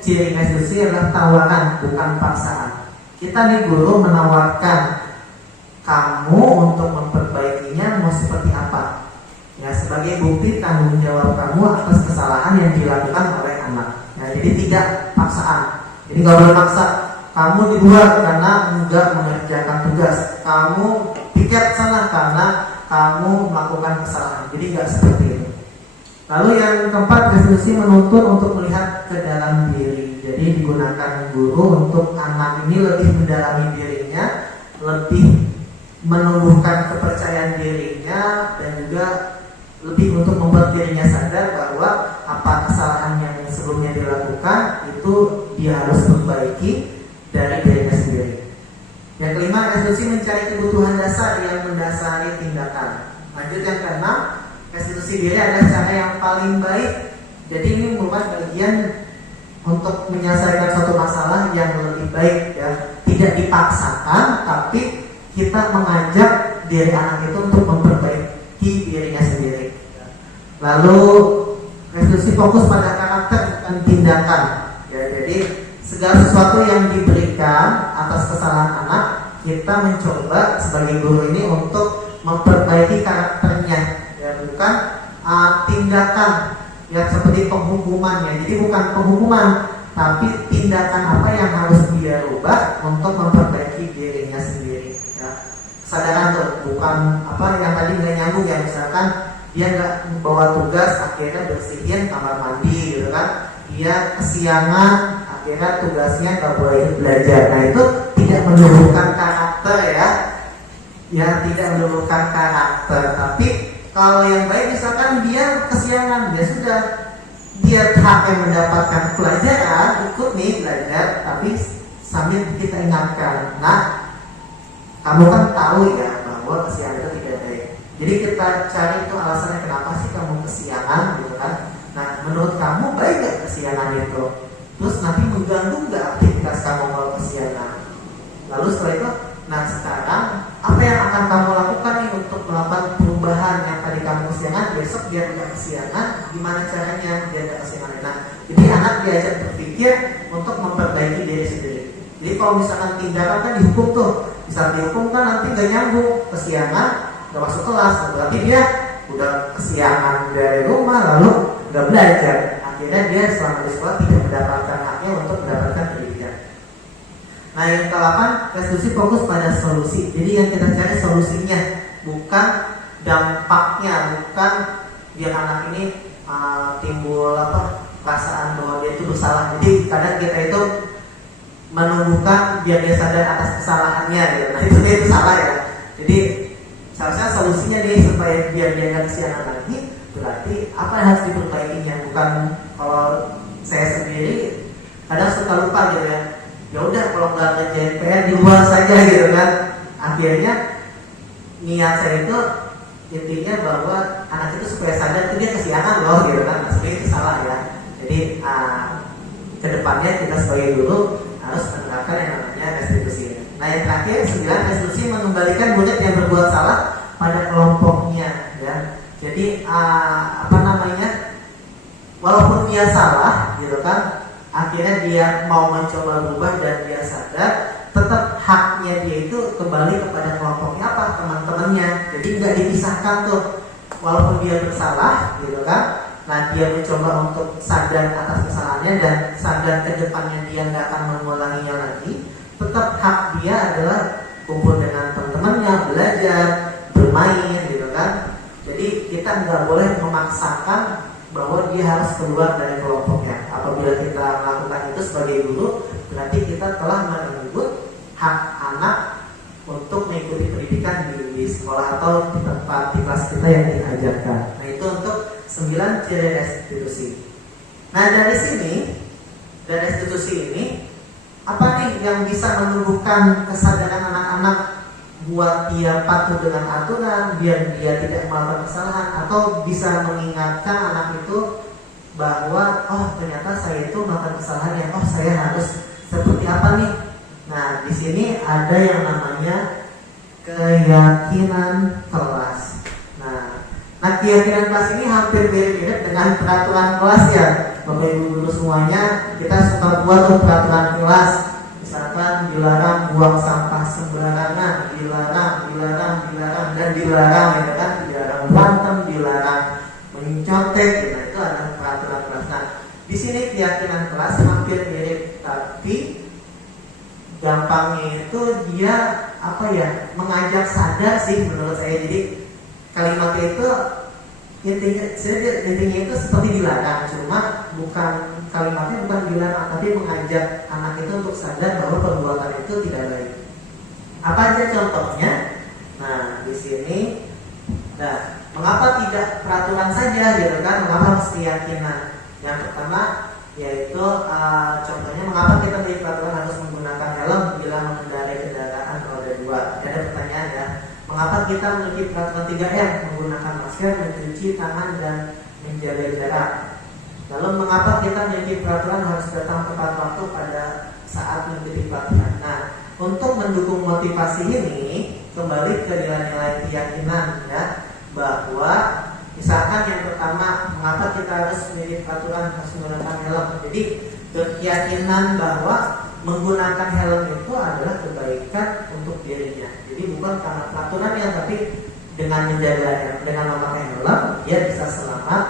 ciri restitusi adalah tawaran, bukan paksaan. Kita nih guru menawarkan kamu untuk memperbaikinya mau seperti apa? Ya, sebagai bukti tanggung jawab kamu atas kesalahan yang dilakukan oleh anak. Ya, jadi tidak paksaan. Jadi nggak boleh maksa. Kamu di luar karena enggak mengerjakan tugas. Kamu piket sana karena kamu melakukan kesalahan. Jadi nggak seperti itu. Lalu yang keempat, restitusi menuntut untuk melihat ke dalam diri. Jadi digunakan guru untuk anak ini lebih mendalami dirinya, lebih menumbuhkan kepercayaan dirinya, dan juga lebih untuk membuat dirinya sadar bahwa apa kesalahan yang sebelumnya dilakukan itu dia harus perbaiki dari dirinya sendiri. Yang kelima, restitusi mencari kebutuhan dasar yang mendasari tindakan. Lanjut yang keenam, restitusi diri adalah cara yang paling baik. Jadi ini merupakan bagian untuk menyelesaikan suatu masalah yang lebih baik, ya. Tidak dipaksakan, tapi kita mengajak diri anak itu untuk memperbaiki dirinya sendiri. Lalu restitusi fokus pada karakter dan tindakan. Ya, jadi segala sesuatu yang diberikan atas kesalahan anak, kita mencoba sebagai guru ini untuk memperbaiki karakternya. Bukan tindakan ya seperti penghukumannya. Jadi bukan penghukuman, tapi tindakan apa yang harus dia rubah untuk memperbaiki dirinya sendiri. Ya. Kesadaran tuh, bukan apa yang tadi nggak nyambung ya, misalkan dia nggak bawa tugas akhirnya bersihin kamar mandi gitu kan, dia kesiangan akhirnya tugasnya nggak boleh belajar. Nah itu tidak menumbuhkan karakter ya tidak menumbuhkan karakter. Tapi kalau yang baik misalkan dia kesiangan, ya sudah, dia hak mendapatkan pelajaran, ikut nih belajar, tapi sambil kita ingatkan, nah kamu kan tahu ya bahwa kesiangan itu tidak baik. Jadi kita cari itu alasannya kenapa sih kamu kesiangan gitu kan. Nah menurut kamu baik gak kesiangan itu? Terus nanti mengganggu gak aktivitas kamu kalau kesiangan? Lalu setelah itu, nah sekarang apa yang akan kamu lakukan nih untuk melakukan perubahan yang tadi kamu kesiangan, besok biar tidak kesiangan, gimana caranya biar tidak kesiangan? Nah, jadi anak diajak berpikir untuk memperbaiki diri sendiri. Jadi kalau misalkan tindakan kan dihukum tuh, bisa dihukum kan nanti gak nyambung, kesiangan, gak masuk kelas, berarti dia udah kesiangan dari rumah lalu gak belajar. Akhirnya dia selama di sekolah tidak mendapatkan haknya untuk mendapatkan pendidikan. Nah yang ke-8, restitusi fokus pada solusi. Jadi yang kita cari solusinya, bukan dampaknya, bukan biar anak ini timbul perasaan bahwa dia itu bersalah. Jadi kadang kita itu menumbuhkan biar dia sadar atas kesalahannya gitu. Nah itu salah ya. Jadi seharusnya solusinya nih supaya biar dia nggak kesiangan lagi, berarti apa yang harus diperbaikinya. Bukan kalau saya sendiri kadang suka lupa gitu ya. Ya udah kalau nggak ngerjain PR di luar saja gitu kan. Akhirnya niat saya itu intinya bahwa anak itu supaya sadar itu dia kesiangan loh gitu kan. Nah, sebenarnya itu salah ya. Jadi kedepannya kita sebagai guru harus menerapkan yang namanya restitusi. Nah yang terakhir 9, restitusi mengembalikan murid yang berbuat salah pada kelompoknya ya. Jadi walaupun dia salah gitu kan, akhirnya dia mau mencoba berubah dan dia sadar, tetap haknya dia itu kembali kepada kelompoknya teman-temannya. Jadi nggak dipisahkan tuh, walaupun dia bersalah gitu kan. Nah dia mencoba untuk sadar atas kesalahannya dan sadar ke depannya dia nggak akan mengulanginya lagi. tetap hak dia adalah kumpul dengan teman-temannya, belajar, bermain gitu kan. Jadi kita nggak boleh memaksakan bahwa dia harus keluar dari kelompoknya. Apabila kita melakukan itu sebagai guru, berarti kita telah merenggut hak anak untuk mengikuti pendidikan di sekolah atau di tempat di kelas kita yang diajarkan. Nah itu untuk 9 ciri restitusi. Nah dari sini, dari restitusi ini, apa nih yang bisa menumbuhkan kesadaran anak-anak buat dia patuh dengan aturan, biar dia tidak melakukan kesalahan, atau bisa mengingatkan anak itu bahwa oh ternyata saya itu melakukan kesalahan ya, oh saya harus seperti apa nih. Nah di sini ada yang namanya keyakinan kelas. Nah keyakinan kelas ini hampir mirip-mirip dengan peraturan kelas ya, Bapak Ibu guru semuanya. Kita suka buat tuh peraturan kelas. Misalkan dilarang buang sampah sembarangan, dilarang, dan dilarang ya kan, dilarang berantem, dilarang mencontek, gitu. Itu adalah peraturan kelas. Nah, di sini keyakinan kelas hampir mirip, tapi gampangnya itu dia apa ya, mengajak sadar sih menurut saya. Jadi kalimatnya itu intinya itu seperti dilarang, cuma kalimatnya bukan dilarang, tapi mengajak anak itu untuk sadar bahwa perbuatan itu tidak baik. Apa aja contohnya? Nah di sini, nah mengapa tidak peraturan saja gitu kan? Mengapa harus keyakinan? Yang pertama yaitu contohnya mengapa kita memiliki peraturan harus menggunakan helm bila mengendarai kendaraan roda 2? Ada pertanyaan ya. Mengapa kita memiliki peraturan 3M, menggunakan masker, mencuci tangan, dan menjaga jarak? Lalu mengapa kita memiliki peraturan harus datang tepat waktu pada saat mengikuti pelatihan? Nah, untuk mendukung motivasi ini, kembali ke nilai-nilai keyakinan ya, bahwa misalkan yang pertama, mengapa kita harus memiliki peraturan harus menggunakan helm? Jadi keyakinan bahwa menggunakan helm itu adalah kebaikan untuk dirinya. Jadi bukan karena peraturannya, tapi dengan memakai helm dia bisa selamat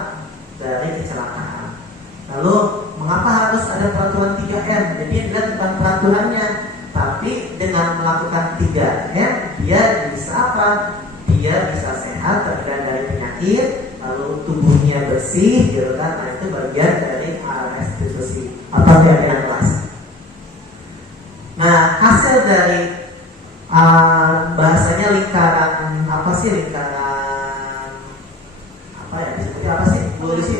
dari kecelakaan. Lalu mengapa harus ada peraturan 3M? Jadi dia bukan peraturannya, tapi dengan melakukan 3M dia bisa apa? Dia bisa sehat, terhindar dari penyakit, lalu tubuhnya bersih, gitu kan? Nah itu bagian dari restitusi atau keyakinan kelas. Nah hasil dari bahasanya lingkaran apa sih, lingkaran apa ya, disebutnya apa sih Bu Lucy?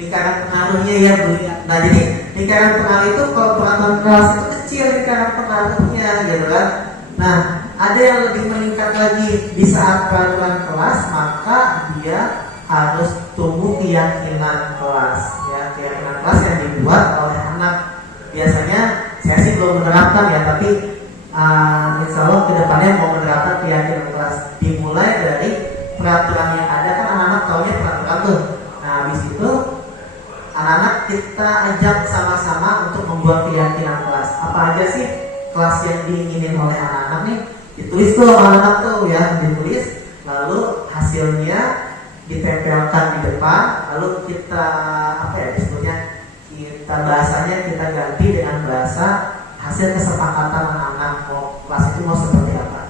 Lingkaran pengaruhnya ya Bu. Nah jadi lingkaran pengaruh itu kalau peraturan kelas itu kecil lingkaran pengaruhnya gitu kan. Nah ada yang lebih meningkat lagi di saat peraturan kelas, maka dia harus tumbuh keyakinan kelas ya, keyakinan kelas yang dibuat oleh anak. Biasanya saya sih belum menerapkan ya, tapi insya Allah kedepannya mau menerapkan keyakinan kelas. Dimulai dari peraturan yang ada, kan anak-anak taunya peraturan tuh. Nah habis itu anak-anak kita ajak sama-sama untuk membuat keyakinan kelas. Apa aja sih kelas yang diinginin oleh anak-anak nih? Ditulis tuh anak-anak tuh ya, ditulis. Lalu hasilnya ditempelkan di depan. Lalu kita apa ya disebutnya? Kita bahasanya kita ganti dengan bahasa hasil kesepakatan anak-anak kelas itu mau seperti apa.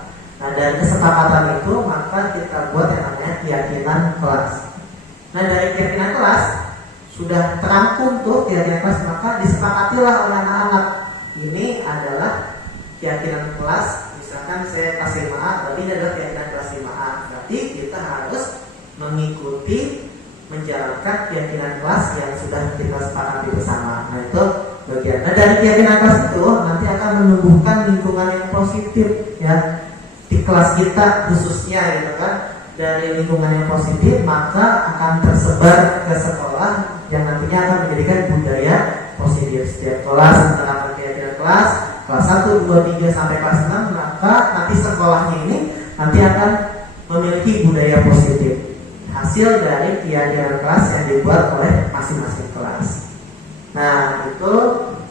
Nah dari kesepakatan itu maka kita buat yang namanya keyakinan kelas. Nah dari keyakinan kelas sudah terangkum tuh keyakinan kelas, maka disepakatilah oleh anak-anak. Ini adalah keyakinan kelas. Misalkan saya kelas 5A, berarti ini adalah keyakinan kelas 5A. Berarti kita harus mengikuti menjalankan keyakinan kelas yang sudah kita sepakati bersama. Nah itu bagian. Nah dari keyakinan kelas itu nanti akan menumbuhkan lingkungan yang positif ya di kelas kita khususnya gitu kan. Dari lingkungan yang positif maka akan tersebar ke sekolah yang nantinya akan menjadikan budaya positif. Setiap kelas menerapkan keyakinan kelas 1, 2, 3 sampai kelas 6, maka nanti sekolahnya ini nanti akan memiliki budaya positif. Hasil dari keyakinan kelas yang dibuat oleh masing-masing kelas. Nah itu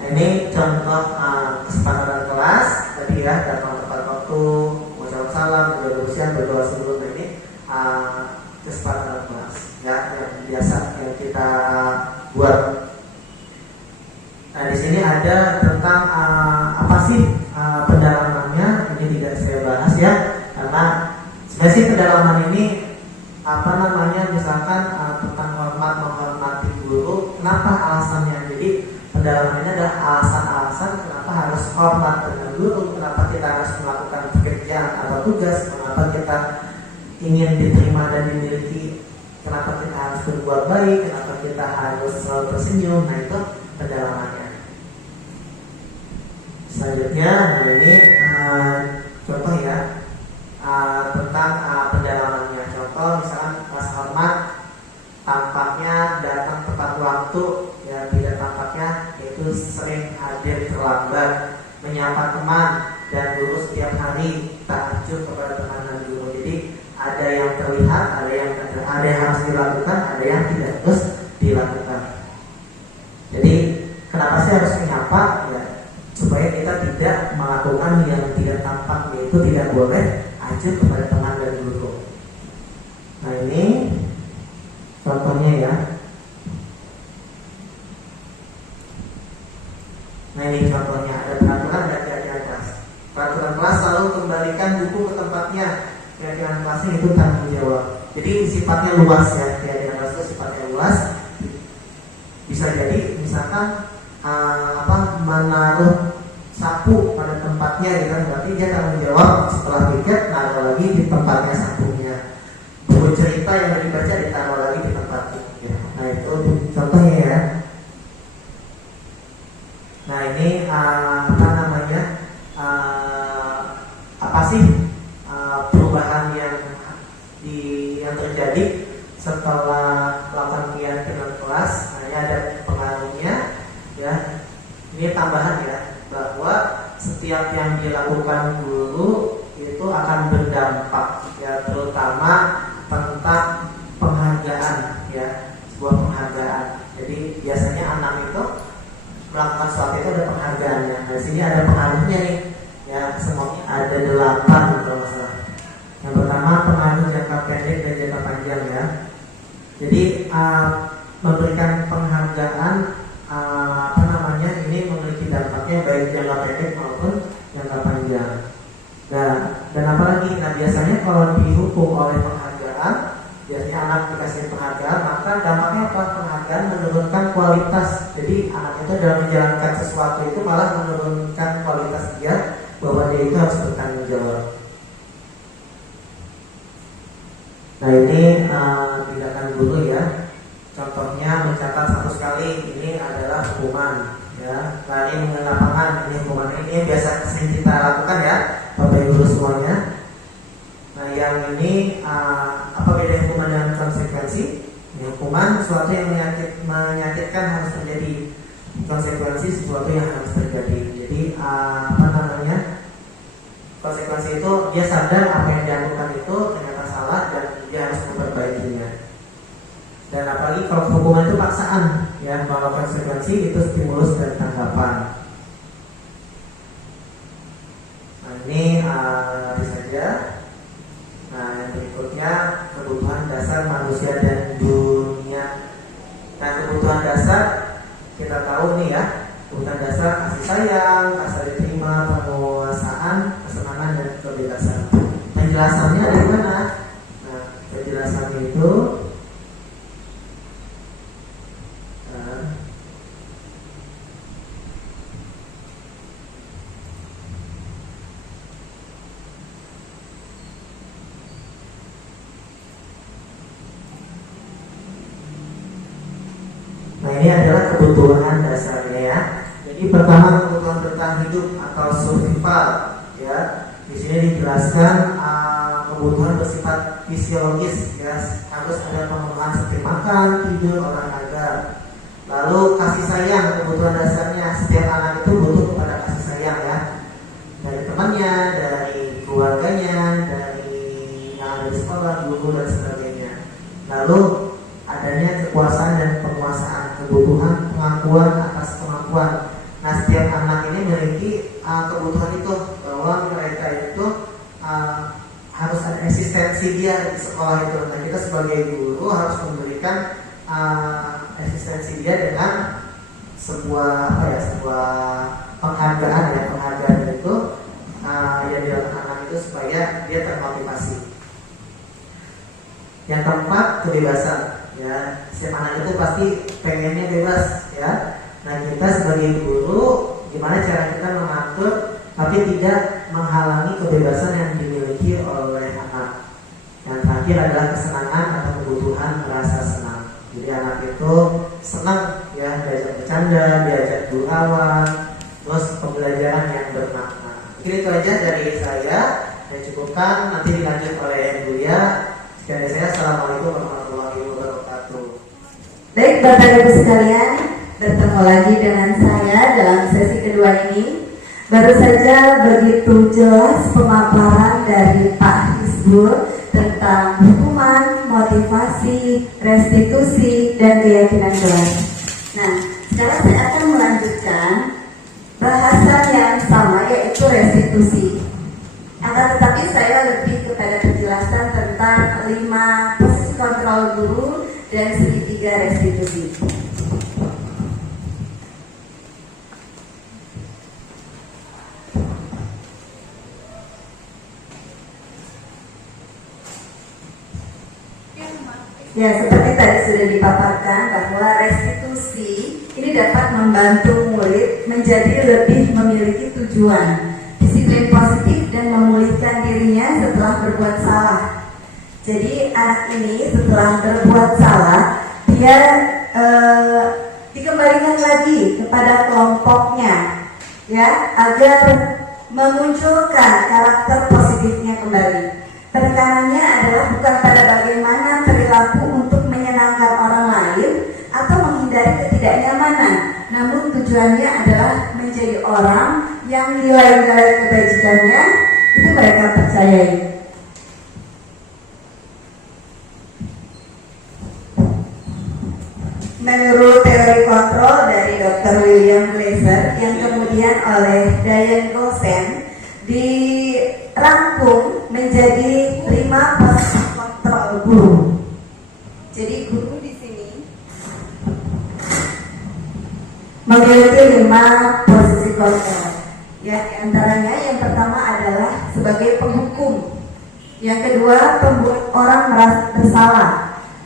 ini contoh kesepakatan kelas tadi ya, datang tepat waktu, mengucapkan salam, berdoa sebelum. Nah ini kesepakatan kelas ya yang biasa yang kita buat. Nah di sini ada tentang sih pendalamannya? Ini tidak saya bahas ya, karena sebenarnya sih pendalaman ini apa namanya, misalkan tentang hormat menghormati guru. Kenapa alasannya? Jadi pendalaman ini adalah alasan-alasan kenapa harus hormat dengan guru, kenapa kita harus melakukan pekerjaan atau tugas, kenapa kita ingin diterima dan dimiliki, kenapa kita harus berbuat baik, kenapa kita harus selalu tersenyum. Nah itu pendalamannya. Selanjutnya, nah ini contoh ya, tentang pendalamannya. Contoh misalkan kelas hormat, tampaknya datang tepat waktu, ya tidak tampaknya yaitu sering hadir terlambat, menyapa teman dan guru setiap hari, tak acuh kepada teman dan guru. Jadi ada yang terlihat, ada yang harus dilakukan, ada yang tidak terus dilakukan. Jadi kenapa sih harus menyapa? Ya, supaya kita tidak melakukan yang tidak tampak, yaitu tidak boleh acuh kepada teman dan guru. Nah ini contohnya ya. Nah ini contohnya, ada peraturan dan keadaan kelas. Peraturan kelas selalu kembalikan buku ke tempatnya. Keadaan kelasnya itu tanggung jawab. Jadi sifatnya luas ya, keadaan kelas itu sifatnya luas. Bisa jadi misalkan menaruh sapu pada tempatnya gitu kan, berarti dia tanggung jawab setelah tiket naruh lagi di tempatnya sapunya. Buku cerita yang dibaca ditaruh lagi di tempatnya ya. Nah itu contohnya ya. Nah ini apa sih perubahan yang terjadi setelah melakukan kegiatan kelas? Nah ini ada pengaruhnya ya. Ini tambahan ya, bahwa setiap yang dilakukan guru itu akan berdampak ya, terutama tentang penghargaan ya, sebuah penghargaan. Jadi biasanya anak itu melakukan sesuatu itu ada penghargaannya. Nah, di sini ada pengaruhnya nih ya, semuanya ada 8 kalau salah. Yang pertama pengaruh jangka pendek dan jangka panjang ya. Jadi memberikan penghargaan ini memiliki dampaknya baik jangka pendek maupun jangka panjang. Nah, dan apalagi, nah biasanya kalau dihukum oleh penghargaan, biasanya anak dikasih penghargaan, maka dampaknya apa? Penghargaan menurunkan kualitas. Jadi anak itu dalam menjalankan sesuatu itu malah menurunkan kualitas dia, bahwa dia itu harus bertanggung jawab. Nah ini tindakan guru ya. Contohnya mencatat 100 kali, ini adalah hukuman ya. Lari mengenal lapangan, ini hukuman. Ini biasa sering kita lakukan ya, Bapak Ibu semuanya. Nah yang ini apa beda hukuman dengan konsekuensi? Ini hukuman sesuatu yang menyakitkan harus terjadi, konsekuensi sesuatu yang harus terjadi. Jadi konsekuensi itu dia sadar apa yang dilakukan itu ternyata salah dan dia harus memperbaikinya. Dan apalagi kalau hukuman itu paksaan ya, kalau konsekuensi itu stimulus dan tanggapan. Nah ini nanti saja. Nah yang berikutnya kebutuhan dasar manusia dan dunia. Nah kebutuhan dasar kita tahu nih ya, kebutuhan dasar kasih sayang, rasa diterima, penguasaan, kesenangan dan kebebasan. Penjelasannya ada di mana? Nah penjelasannya itu ini adalah kebutuhan dasarnya ya. Jadi pertama kebutuhan bertahan hidup atau survival ya. Di sini dijelaskan kebutuhan bersifat fisiologis ya, harus ada pemenuhan seperti makan, tidur, olahraga. Lalu kasih sayang, kebutuhan dasarnya setiap anak itu butuh kepada kasih sayang ya, dari temannya, dari keluarganya, dari yang ada di sekolah, guru dan sebagainya. Lalu adanya kekuasaan dan penguasaan, kebutuhan pengakuan atas kemampuan. Nah setiap anak ini memiliki kebutuhan itu, bahwa mereka itu harus ada eksistensi dia di sekolah itu. Nah kita sebagai guru harus memberikan eksistensi dia dengan sebuah sebuah penghargaan ya, penghargaan itu supaya dia termotivasi. Yang keempat, kebebasan. Ya, setiap anak itu pasti pengennya bebas, ya. Nah, kita sebagai guru, gimana cara kita mengatur tapi tidak menghalangi kebebasan yang dimiliki oleh anak. Yang terakhir adalah kesenangan atau kebutuhan merasa senang. Jadi anak itu senang, ya, diajak bercanda, diajak berkawan, terus pembelajaran yang bermakna. Mungkin itu aja dari saya. Saya cukupkan, nanti dilanjut oleh Buya. Sekian dari saya. Assalamualaikum warahmatullahi wabarakatuh. Baik Bapak Ibu sekalian, bertemu lagi dengan saya dalam sesi kedua ini. Baru saja begitu jelas pemaparan dari Pak Hizbul tentang hukuman, motivasi, restitusi, dan keyakinan kelas. Nah, sekarang saya akan melanjutkan bahasan yang sama, yaitu restitusi. Akan tetapi saya lebih kepada penjelasan tentang 5 posisi kontrol guru dan segitiga restitusi. Ya, seperti tadi sudah dipaparkan bahwa restitusi ini dapat membantu murid menjadi lebih memiliki tujuan, disiplin positif, dan memulihkan dirinya setelah berbuat salah. Jadi anak ini setelah berbuat salah, dia dikembalikan lagi kepada kelompoknya, ya, agar memunculkan karakter positifnya kembali. Penekanannya adalah bukan pada bagaimana perilaku untuk menyenangkan orang lain atau menghindari ketidaknyamanan, namun tujuannya adalah menjadi orang yang nilai-nilai kebajikannya itu mereka percayai. Menurut teori kontrol dari Dr. William Glasser yang kemudian oleh Diane Gosen dirangkum menjadi 5 posisi kontrol guru. Jadi guru di sini memiliki 5 posisi kontrol. Ya, antaranya yang pertama adalah sebagai penghukum, yang kedua pembuat orang merasa bersalah,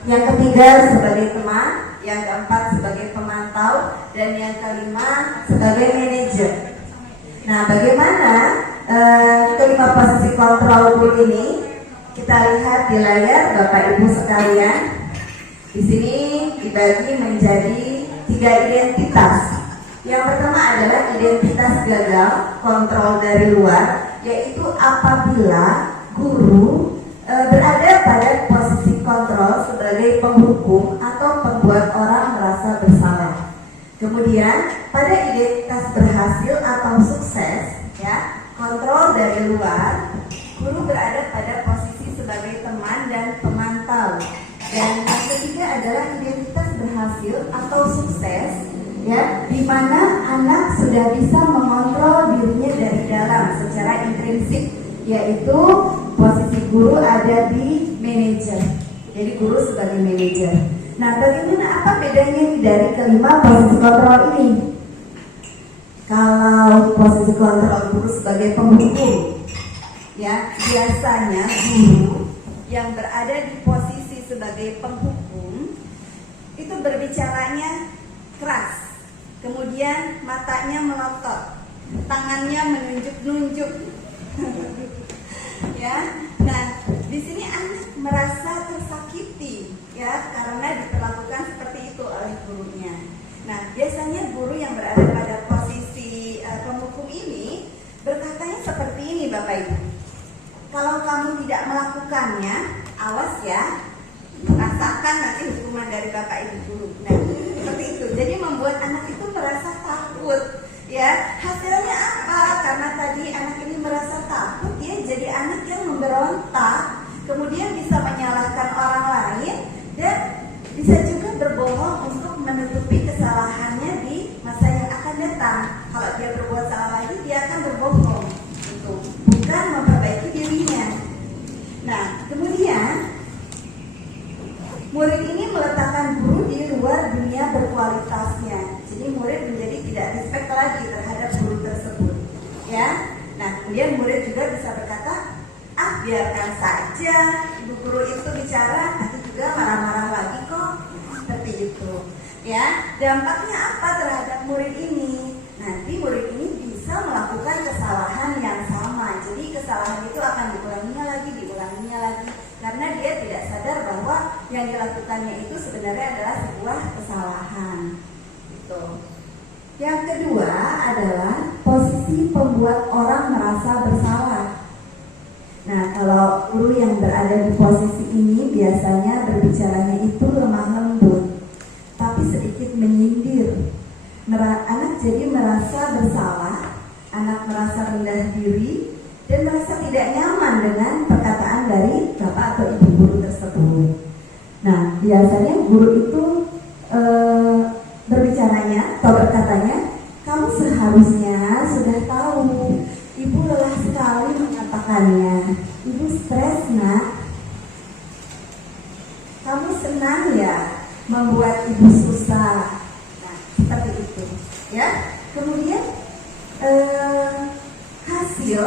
yang ketiga sebagai teman, yang keempat sebagai pemantau, dan yang kelima sebagai manajer. Nah, bagaimana kelima posisi kontrol guru ini? Kita lihat di layar Bapak Ibu sekalian. Di sini dibagi menjadi 3 identitas. Yang pertama adalah identitas gagal, kontrol dari luar, yaitu apabila guru berada pada posisi kontrol sebagai penghukum atau pembuat orang merasa bersalah. Kemudian pada identitas berhasil atau sukses, ya, kontrol dari luar, guru berada pada posisi sebagai teman dan pemantau. Dan yang ketiga adalah identitas berhasil atau sukses, ya, di mana anak sudah bisa mengontrol dirinya dari dalam secara intrinsik, yaitu posisi guru ada di manajer. Jadi guru sebagai manajer. Nah, bagaimana apa bedanya dari kelima posisi kontrol ini? Kalau posisi kontrol guru sebagai penghukum, ya, biasanya guru yang berada di posisi sebagai penghukum itu berbicaranya keras, kemudian matanya melotot, tangannya menunjuk-nunjuk. Ya, nah di sini anak merasa tersakiti, ya, karena diperlakukan seperti itu oleh gurunya. Nah, biasanya guru yang berada pada posisi penghukum ini berkatanya seperti ini, Bapak Ibu. Kalau kamu tidak melakukannya, awas ya, rasakan nanti hukuman dari Bapak Ibu guru. Nah, seperti itu. Jadi membuat anak itu merasa takut. Ya, hasilnya apa? Karena tadi anak ini merasa takut, dia jadi anak yang memberontak, kemudian bisa menyalahkan orang lain dan bisa juga berbohong untuk menutupi kesalahannya di masa yang akan datang. Kalau dia berbuat salah lagi, dia akan berbohong, gitu, bukan memperbaiki dirinya. Nah, kemudian murid ini meletakkan guru di luar dunia berkualitasnya. Jadi murid menjadi tidak respect lagi terhadap guru tersebut, ya. Nah, kemudian murid juga bisa berkata, biarkan saja ibu guru itu bicara, nanti juga marah-marah lagi kok. Seperti itu. Ya, dampaknya apa terhadap murid ini? Nanti murid ini bisa melakukan kesalahan yang sama. Jadi kesalahan itu akan diulanginya lagi, karena dia tidak sadar bahwa yang dilakukannya itu sebenarnya adalah sebuah kesalahan. Gitu. Yang kedua adalah posisi pembuat orang merasa bersalah. Nah, kalau guru yang berada di posisi ini biasanya berbicaranya itu lemah lembut, tapi sedikit menyindir. Anak jadi merasa bersalah, anak merasa rendah diri, dan merasa tidak nyaman dengan perkataan dari bapak atau ibu guru tersebut. Nah, biasanya guru itu berbicaranya atau berkatanya, kamu seharusnya sudah tahu, ibu lelah sekali mengatakannya, ibu stres nak, kamu senang ya membuat ibu susah. Nah, seperti itu ya. Kemudian hasil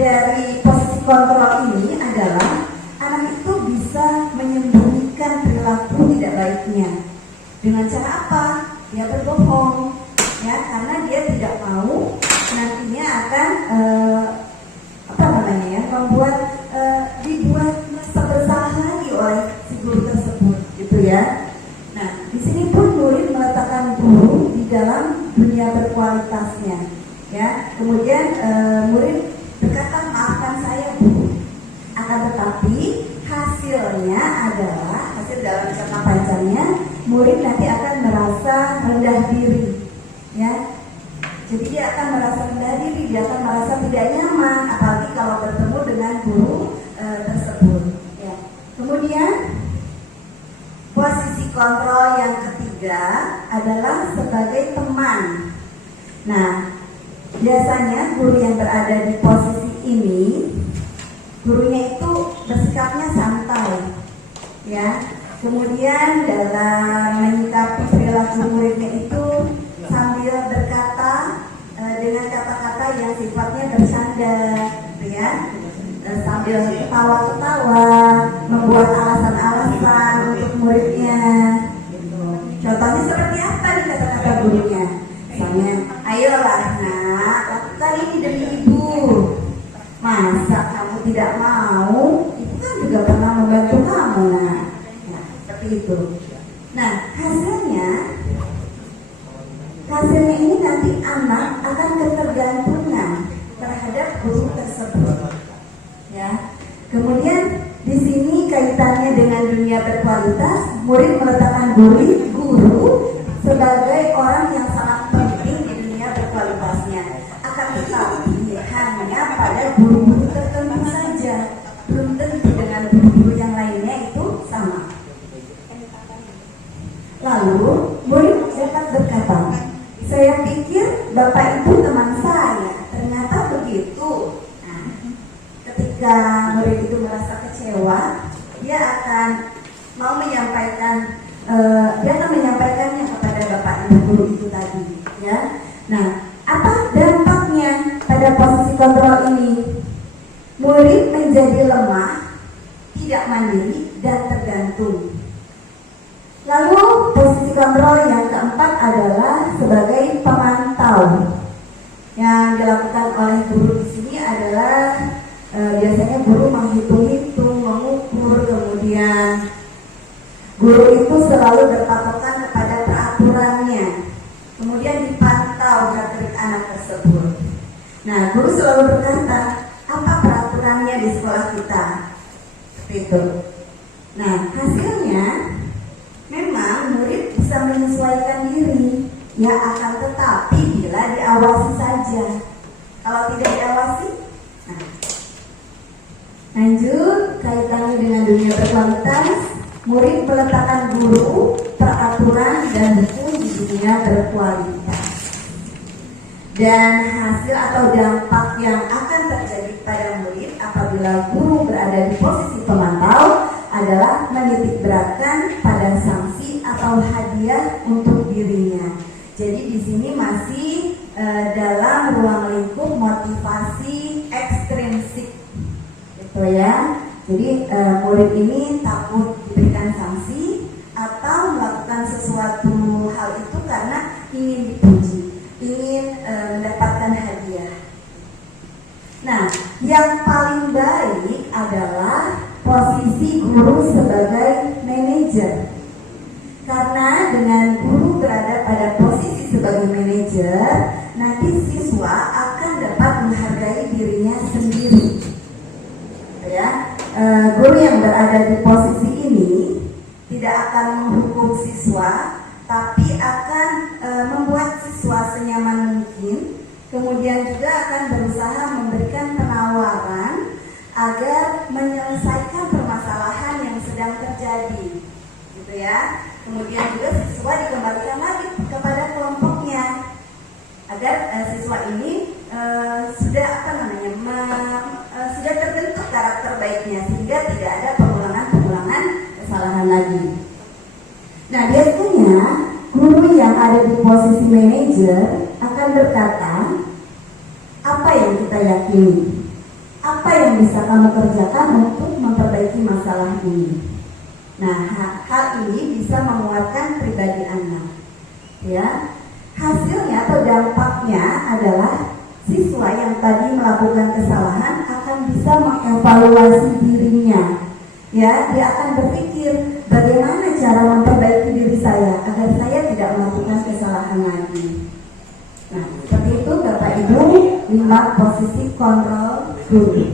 dari posisi kontrol ini adalah anak itu bisa menyembunyikan perilaku tidak baiknya. Dengan cara apa? Dia berbohong, ya, karena dia tidak mau nantinya akan membuat dibuat merasa bersalah lagi oleh si guru tersebut, gitu ya. Nah, di sini pun murid meletakkan guru di dalam dunia berkualitasnya, ya. Kemudian murid berkata, maafkan saya bu, akan tetapi hasilnya adalah hasil dalam jangka panjangnya murid nanti akan merasa rendah diri, ya. Jadi dia akan merasa rendah diri, dia akan merasa tidak nyaman, apalagi kalau bertemu dengan guru tersebut. Ya. Kemudian posisi kontrol yang ketiga adalah sebagai teman. Nah, biasanya guru yang berada di posisi ini, gurunya itu bersikapnya santai, ya. Kemudian dalam menyikapi perilaku muridnya itu sambil berkata dengan kata-kata yang sifatnya bercanda, ya, sambil ketawa-ketawa, membuat alasan-alasan untuk muridnya. Contohnya seperti apa nih kata-kata gurunya? Misalnya, ayolah nak, lakukan ini demi ibu. Masa kamu tidak mau? Ibu kan juga pernah membantu kamu, nak. Nah, seperti itu. Nah, hasilnya ini nanti anak akan ketergantungan terhadap guru tersebut, ya. Kemudian di sini kaitannya dengan dunia berkualitas, murid meletakkan guru sebagai orang yang sangat penting di dunia berkualitasnya. Akan tetapi hanya pada guru-guru tertentu saja, belum tentu dengan guru-guru yang lainnya itu sama. Lalu murid dapat berkata, saya pikir bapak itu teman saya, ternyata begitu. Nah, ketika murid itu merasa kecewa, dia akan menyampaikannya kepada bapak ibu guru itu tadi, ya. Nah, apa dampaknya pada posisi kontrol ini? Murid menjadi lemah, tidak mandiri dan tergantung. Lalu posisi kontrol yang keempat adalah sebagai pemantau. Yang dilakukan oleh guru di sini adalah biasanya guru menghitung-hitung, mengukur, kemudian guru itu selalu berpatokan kepada peraturannya, kemudian dipantau gerak-gerik anak tersebut. Nah, guru selalu berkata, apa peraturannya di sekolah kita? Seperti itu. Nah, hasilnya memang murid bisa menyesuaikan diri, ya, akan tetapi bila diawasi saja. Kalau tidak diawasi, nah. Lanjut, kaitannya dengan dunia berkualitas, murid meletakkan guru, peraturan, dan hukum di dunia berkualitas. Dan hasil atau dampak yang akan terjadi pada murid apabila guru berada di posisi pemantau adalah menitik beratkan pada sanksi atau hadiah untuk dirinya. Jadi di sini masih dalam ruang lingkup motivasi ekstrinsik, gitu. gitu ya. Jadi murid ini takut diberikan sanksi atau melakukan sesuatu hal itu karena ingin dipuji, ingin mendapatkan hadiah. Nah, yang paling baik adalah posisi guru sebagai manajer. Karena dengan guru berada pada posisi sebagai manajer, nanti siswa akan dapat menghargai dirinya sendiri. Ya, guru yang berada di posisi ini tidak akan menghukum siswa, tapi akan membuat siswa senyaman mungkin. Kemudian juga akan berusaha memberikan penawaran agar menyelesaikan permasalahan yang sedang terjadi, gitu ya. Kemudian juga siswa dikembalikan lagi kepada kelompoknya agar siswa ini sudah sudah terbentuk karakter baiknya sehingga tidak ada pengulangan kesalahan lagi. Nah, biasanya guru yang ada di posisi manajer akan berkata, apa yang kita yakini, apa yang bisa kamu kerjakan untuk memperbaiki masalah ini. Nah, hal ini bisa menguatkan pribadi anak. Ya, hasilnya atau dampaknya adalah siswa yang tadi melakukan kesalahan akan bisa mengevaluasi dirinya. Ya, dia akan berpikir bagaimana cara memperbaiki diri saya agar saya tidak melakukan kesalahan lagi. Nah, seperti itu Bapak Ibu, 5 posisi kontrol guru.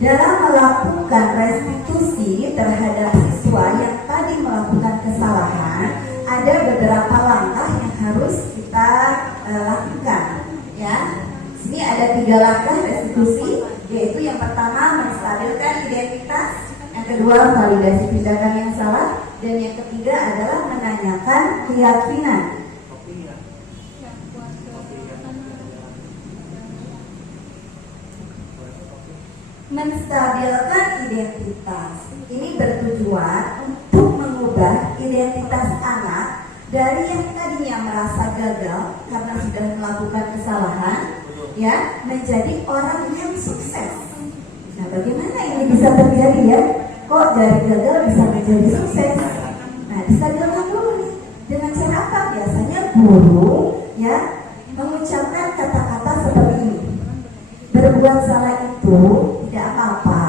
Dalam melakukan restitusi terhadap siswa yang tadi melakukan kesalahan, ada beberapa langkah yang harus kita lakukan. Ya, sini ada 3 langkah restitusi, yaitu yang pertama menstabilkan identitas, yang kedua validasi tindakan yang salah, dan yang ketiga adalah menanyakan keyakinan. Menstabilkan identitas ini bertujuan untuk mengubah identitas anak dari yang tadinya merasa gagal karena sudah melakukan kesalahan, ya, menjadi orang yang sukses. Nah, bagaimana ini bisa terjadi ya? Kok dari gagal bisa menjadi sukses? Nah, distabilkan dulu nih. Dengan cara apa? Biasanya guru, ya, mengucapkan kata-kata seperti ini. Berbuat salah itu tidak apa-apa,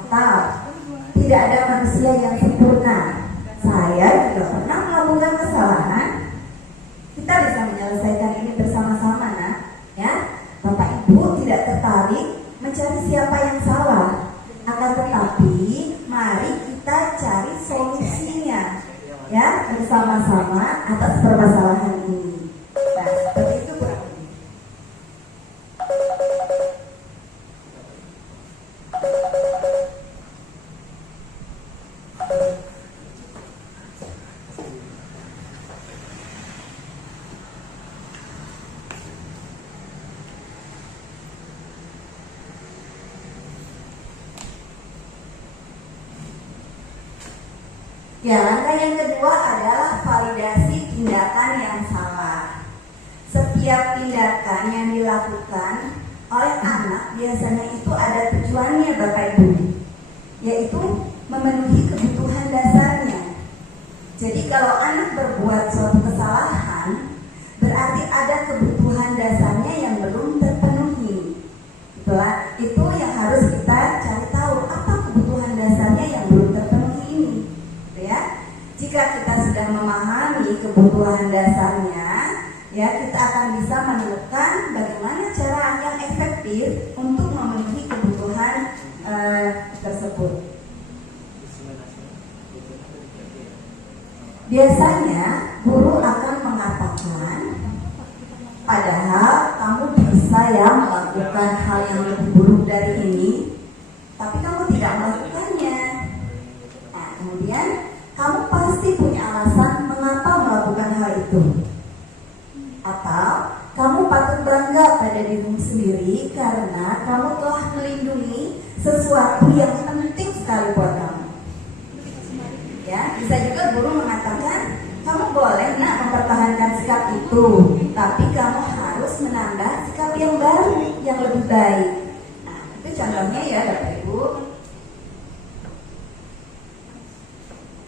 atau tidak ada manusia yang sempurna. Saya juga pernah melakukan kesalahan. Kita bisa menyelesaikan ini bersama-sama, nah, ya. Bapak Ibu tidak tertarik mencari siapa yang salah, akan tetapi mari kita cari solusinya, ya, bersama-sama atas permasalahan ini. Nah, seperti itu kurang lebih. Ya, langkah yang kedua adalah validasi tindakan yang salah. Setiap tindakan yang dilakukan oleh anak biasanya itu ada tujuannya, Bapak Ibu, yaitu memenuhi kebutuhan dasarnya. Jadi kalau anak berbuat suatu kesalahan, berarti ada kebutuhan dasarnya yang belum terpenuhi. Itulah itu yang harus kita cari tahu, apa kebutuhan dasarnya yang belum terpenuhi ini. Ya, jika kita sudah memahami kebutuhan dasarnya, ya, kita akan bisa menemukan bagaimana cara yang efektif untuk memenuhi kebutuhan tersebut. Biasanya guru akan mengatakan, padahal kamu bisa ya melakukan hal yang lebih buruk dari ini, tapi kamu tidak melakukannya. Nah, kemudian kamu pasti punya alasan mengapa melakukan hal itu. Atau kamu patut bangga pada dirimu sendiri karena kamu telah melindungi sesuatu yang penting sekali buat kamu. Ya, bisa juga guru mengatakan, kamu boleh nak mempertahankan sikap itu, tapi kamu harus menambah sikap yang baru, yang lebih baik. Nah, itu contohnya ya Bapak Ibu.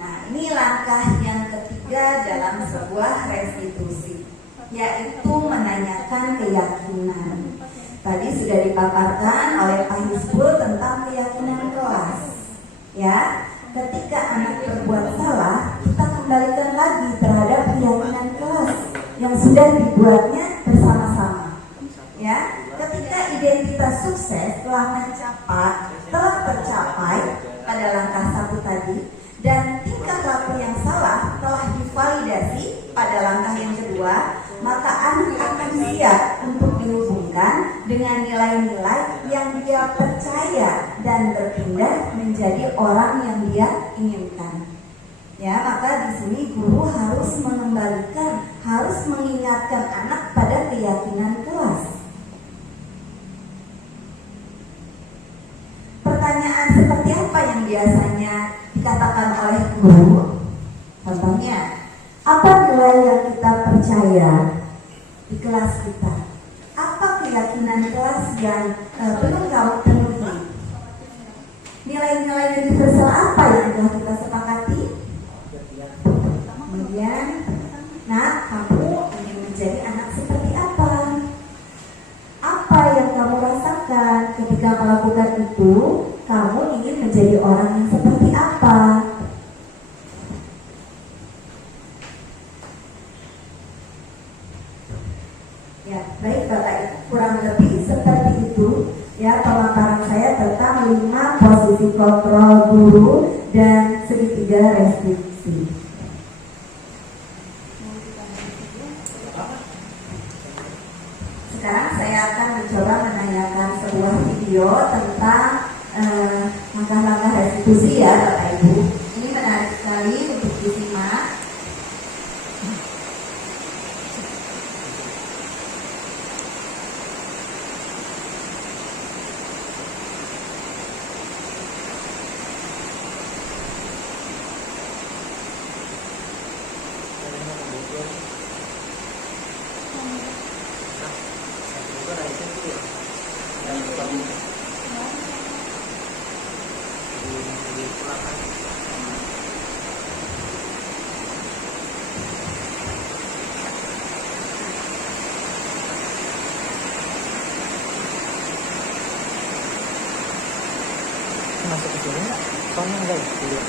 Nah, ini langkah yang ketiga dalam sebuah restitusi, yaitu menanyakan keyakinan. Tadi sudah dipaparkan oleh Pak Hizbul tentang keyakinan kelas. Ya, ketika anak berbuat salah, kita kembalikan lagi terhadap keyakinan kelas yang sudah dibuatnya bersama-sama. Ya, ketika identitas sukses telah tercapai pada langkah 1 tadi, dan tingkah laku yang salah telah divalidasi pada langkah yang kedua, maka anak akan siap untuk dihubungkan dengan nilai-nilai yang dia percaya dan berpindah menjadi orang yang dia inginkan. Ya, maka di sini guru harus mengembalikan, harus mengingatkan anak pada keyakinan kelas. Pertanyaan seperti apa yang biasanya dikatakan oleh guru? Contohnya, apa nilai yang kita percaya di kelas kita? Apa keyakinan kelas yang belum kamu penuhi? Nilai-nilai universal apa yang telah kita sepakati? Kemudian, nah, kamu ingin menjadi anak seperti apa? Apa yang kamu rasakan ketika melakukan itu? Kamu ingin menjadi orang yang seperti apa? Ya, baik Bapak Ibu, kurang lebih seperti itu ya pemaparan saya tentang 5 posisi kontrol guru dan segitiga restriksi. Sekarang saya akan mencoba menanyakan sebuah video tentang langkah-langkah restitusi ya Bapak Ibu. Ini menarik sekali untuk disimak. Masuk ke sini nggak? Soalnya enggak ya?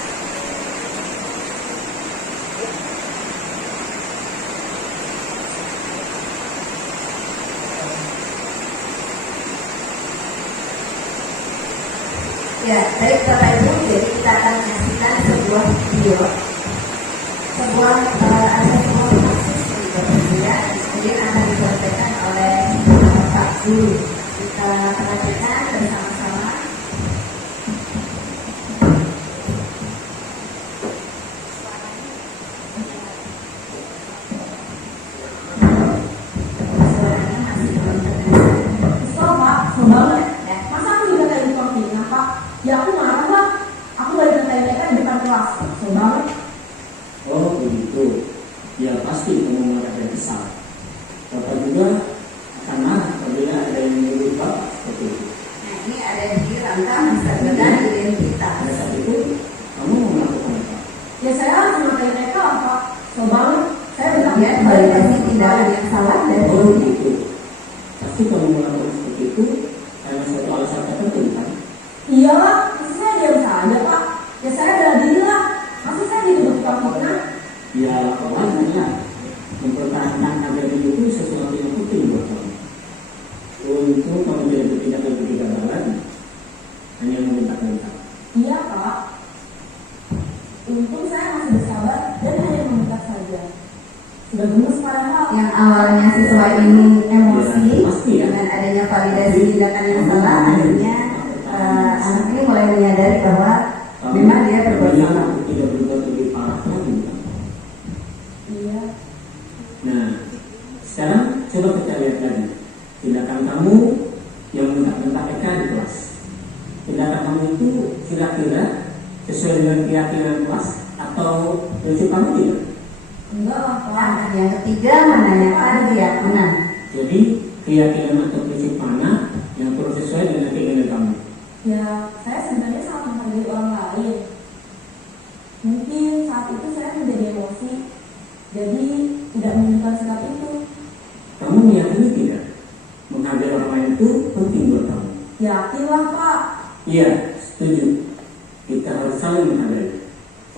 Ya, baik Bapak Ibu, jadi kita akan menyaksikan sebuah video, sebuah kasus di Indonesia, kemudian akan disampaikan oleh Pak Guru. Kita perhatikan bersama-sama. Suaranya masih belum terdengar. Masa aku juga kayak di konfliknya Pak? Ya aku marah lah. Aku balik ke mereka di depan kelas. Kesel banget. Oh begitu. Ya pasti kamu marah dan kesal. Bapak juga akan marah apabila ada yang menyuruh Bapak seperti itu. Nah, ini ada di rangka mencerminkan identitas. Pada saat itu kamu mau melakukan apa? Ya saya harus memakai mereka lah Pak. Kesel banget. Saya bilang Kemudian validasi tindakan yang salah dari Oh begitu. Pasti kamu melakukan seperti itu karena suatu alasan tertentu kan? iya lah. Masa saya diam saja Pak? Ya saya bela diri lah. Masa saya dituduh tukang fitnah? Ya wajarnya mempertahankan agama itu sesuatu yang penting buat kamu. Untuk kamu tidak bertindak lebih kegagalan hanya meminta-minta. Iya Pak. Untung saya masih bersabar dan hanya meminta saja. Sudah gemes padahal. yang awalnya siswa ini emosi Ya, pasti ya. dengan adanya validasi tindakan yang salah, akhirnya anak ini mulai menyadari bahwa memang dia berbuat salah. Tidak berbuat lebih parah lagi. Iya. Nah, sekarang coba kita lihat lagi tindakan kamu yang mentak-mentak Eka di kelas. Tindakan kamu itu kira-kira sesuai dengan keyakinan kelas atau prinsip kamu tidak? Enggak lah Pak. Yang ketiga menanyakan keyakinan. Jadi keyakinan atau prinsip mana yang perlu sesuai dengan keinginan kamu? Ya, saya sebenarnya sangat menghargai orang lain. Mungkin saat itu saya menjadi emosi, jadi tidak menunjukkan sikap itu. Kamu meyakini tidak? Menghargai orang lain itu penting buat kamu. Yakinlah Pak. Iya, setuju. Kita harus saling menghargai.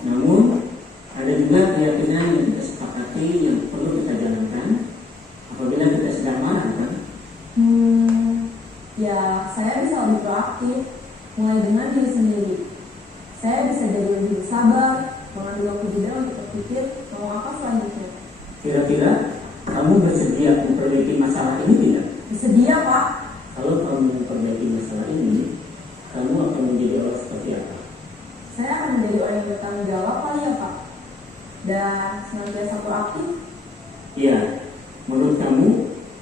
Namun, ada juga keyakinan yang kita sepakati yang perlu kita jalankan apabila kita sedang marah, kan? Ya, saya bisa lebih proaktif, mulai dengan diri sendiri. Saya bisa jadi lebih sabar, mengambil waktu jeda untuk berpikir mau apa selanjutnya. Kira-kira kamu bersedia memperbaiki masalah ini tidak? Bersedia Pak. Kalau kamu memperbaiki masalah ini, kamu akan menjadi orang seperti apa? Saya akan menjadi orang yang bertanggung jawab kali ya Pak. Dan senantiasa proaktif. Iya, menurut kamu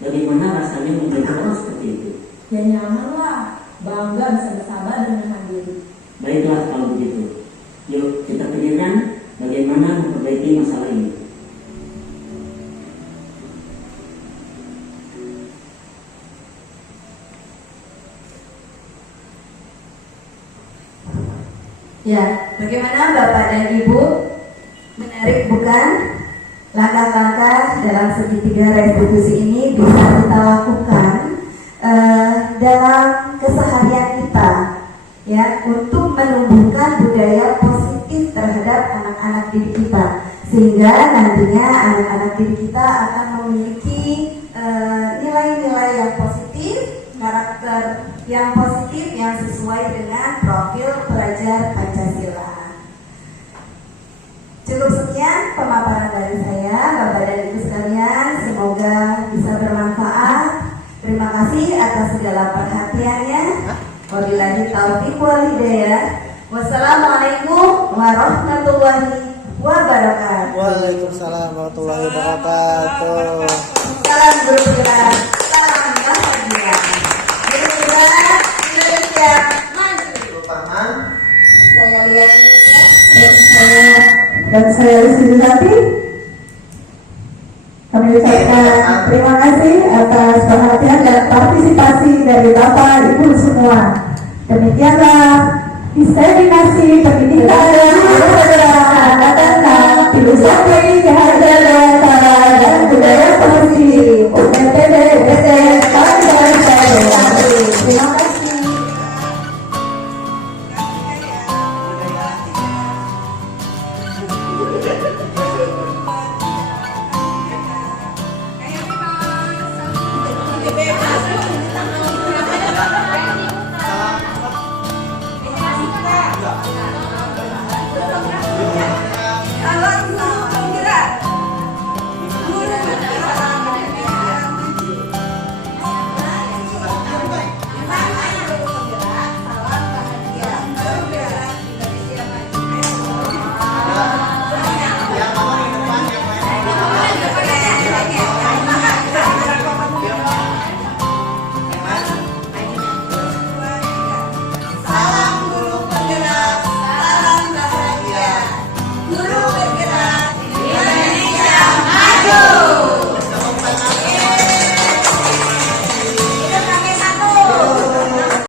bagaimana rasanya menjadi orang seperti itu? Ya nyaman lah, bangga bisa bersabar dan menahan diri. Baiklah kalau begitu. Yuk kita pikirkan bagaimana memperbaiki masalah ini. Ya, bagaimana Bapak dan Ibu? Menarik bukan? Langkah-langkah dalam segitiga restitusi ini bisa kita lakukan dalam keseharian kita, ya, untuk menumbuhkan budaya positif terhadap anak-anak didik kita, sehingga nantinya anak-anak didik kita akan memiliki nilai-nilai yang positif, karakter yang positif yang sesuai dengan profil pelajar Pancasila. Cukup sekian pemaparan dari saya, Bapak dan Ibu sekalian. Semoga bisa bermanfaat. Terima kasih atas segala perhatiannya. Wabillahi taufiq wal hidayah. Wassalamualaikum warahmatullahi wabarakatuh. Waalaikumsalam warahmatullahi wabarakatuh. Salam guru gerak, salam bahagia. Guru gerak Indonesia maju. Saya lihat ini ya. Dan saya Rizky Jati. Kami ucapkan terima kasih atas perhatian dan partisipasi dari Bapak Ibu semua. Demikianlah diseminasi pendidikan yang bergerak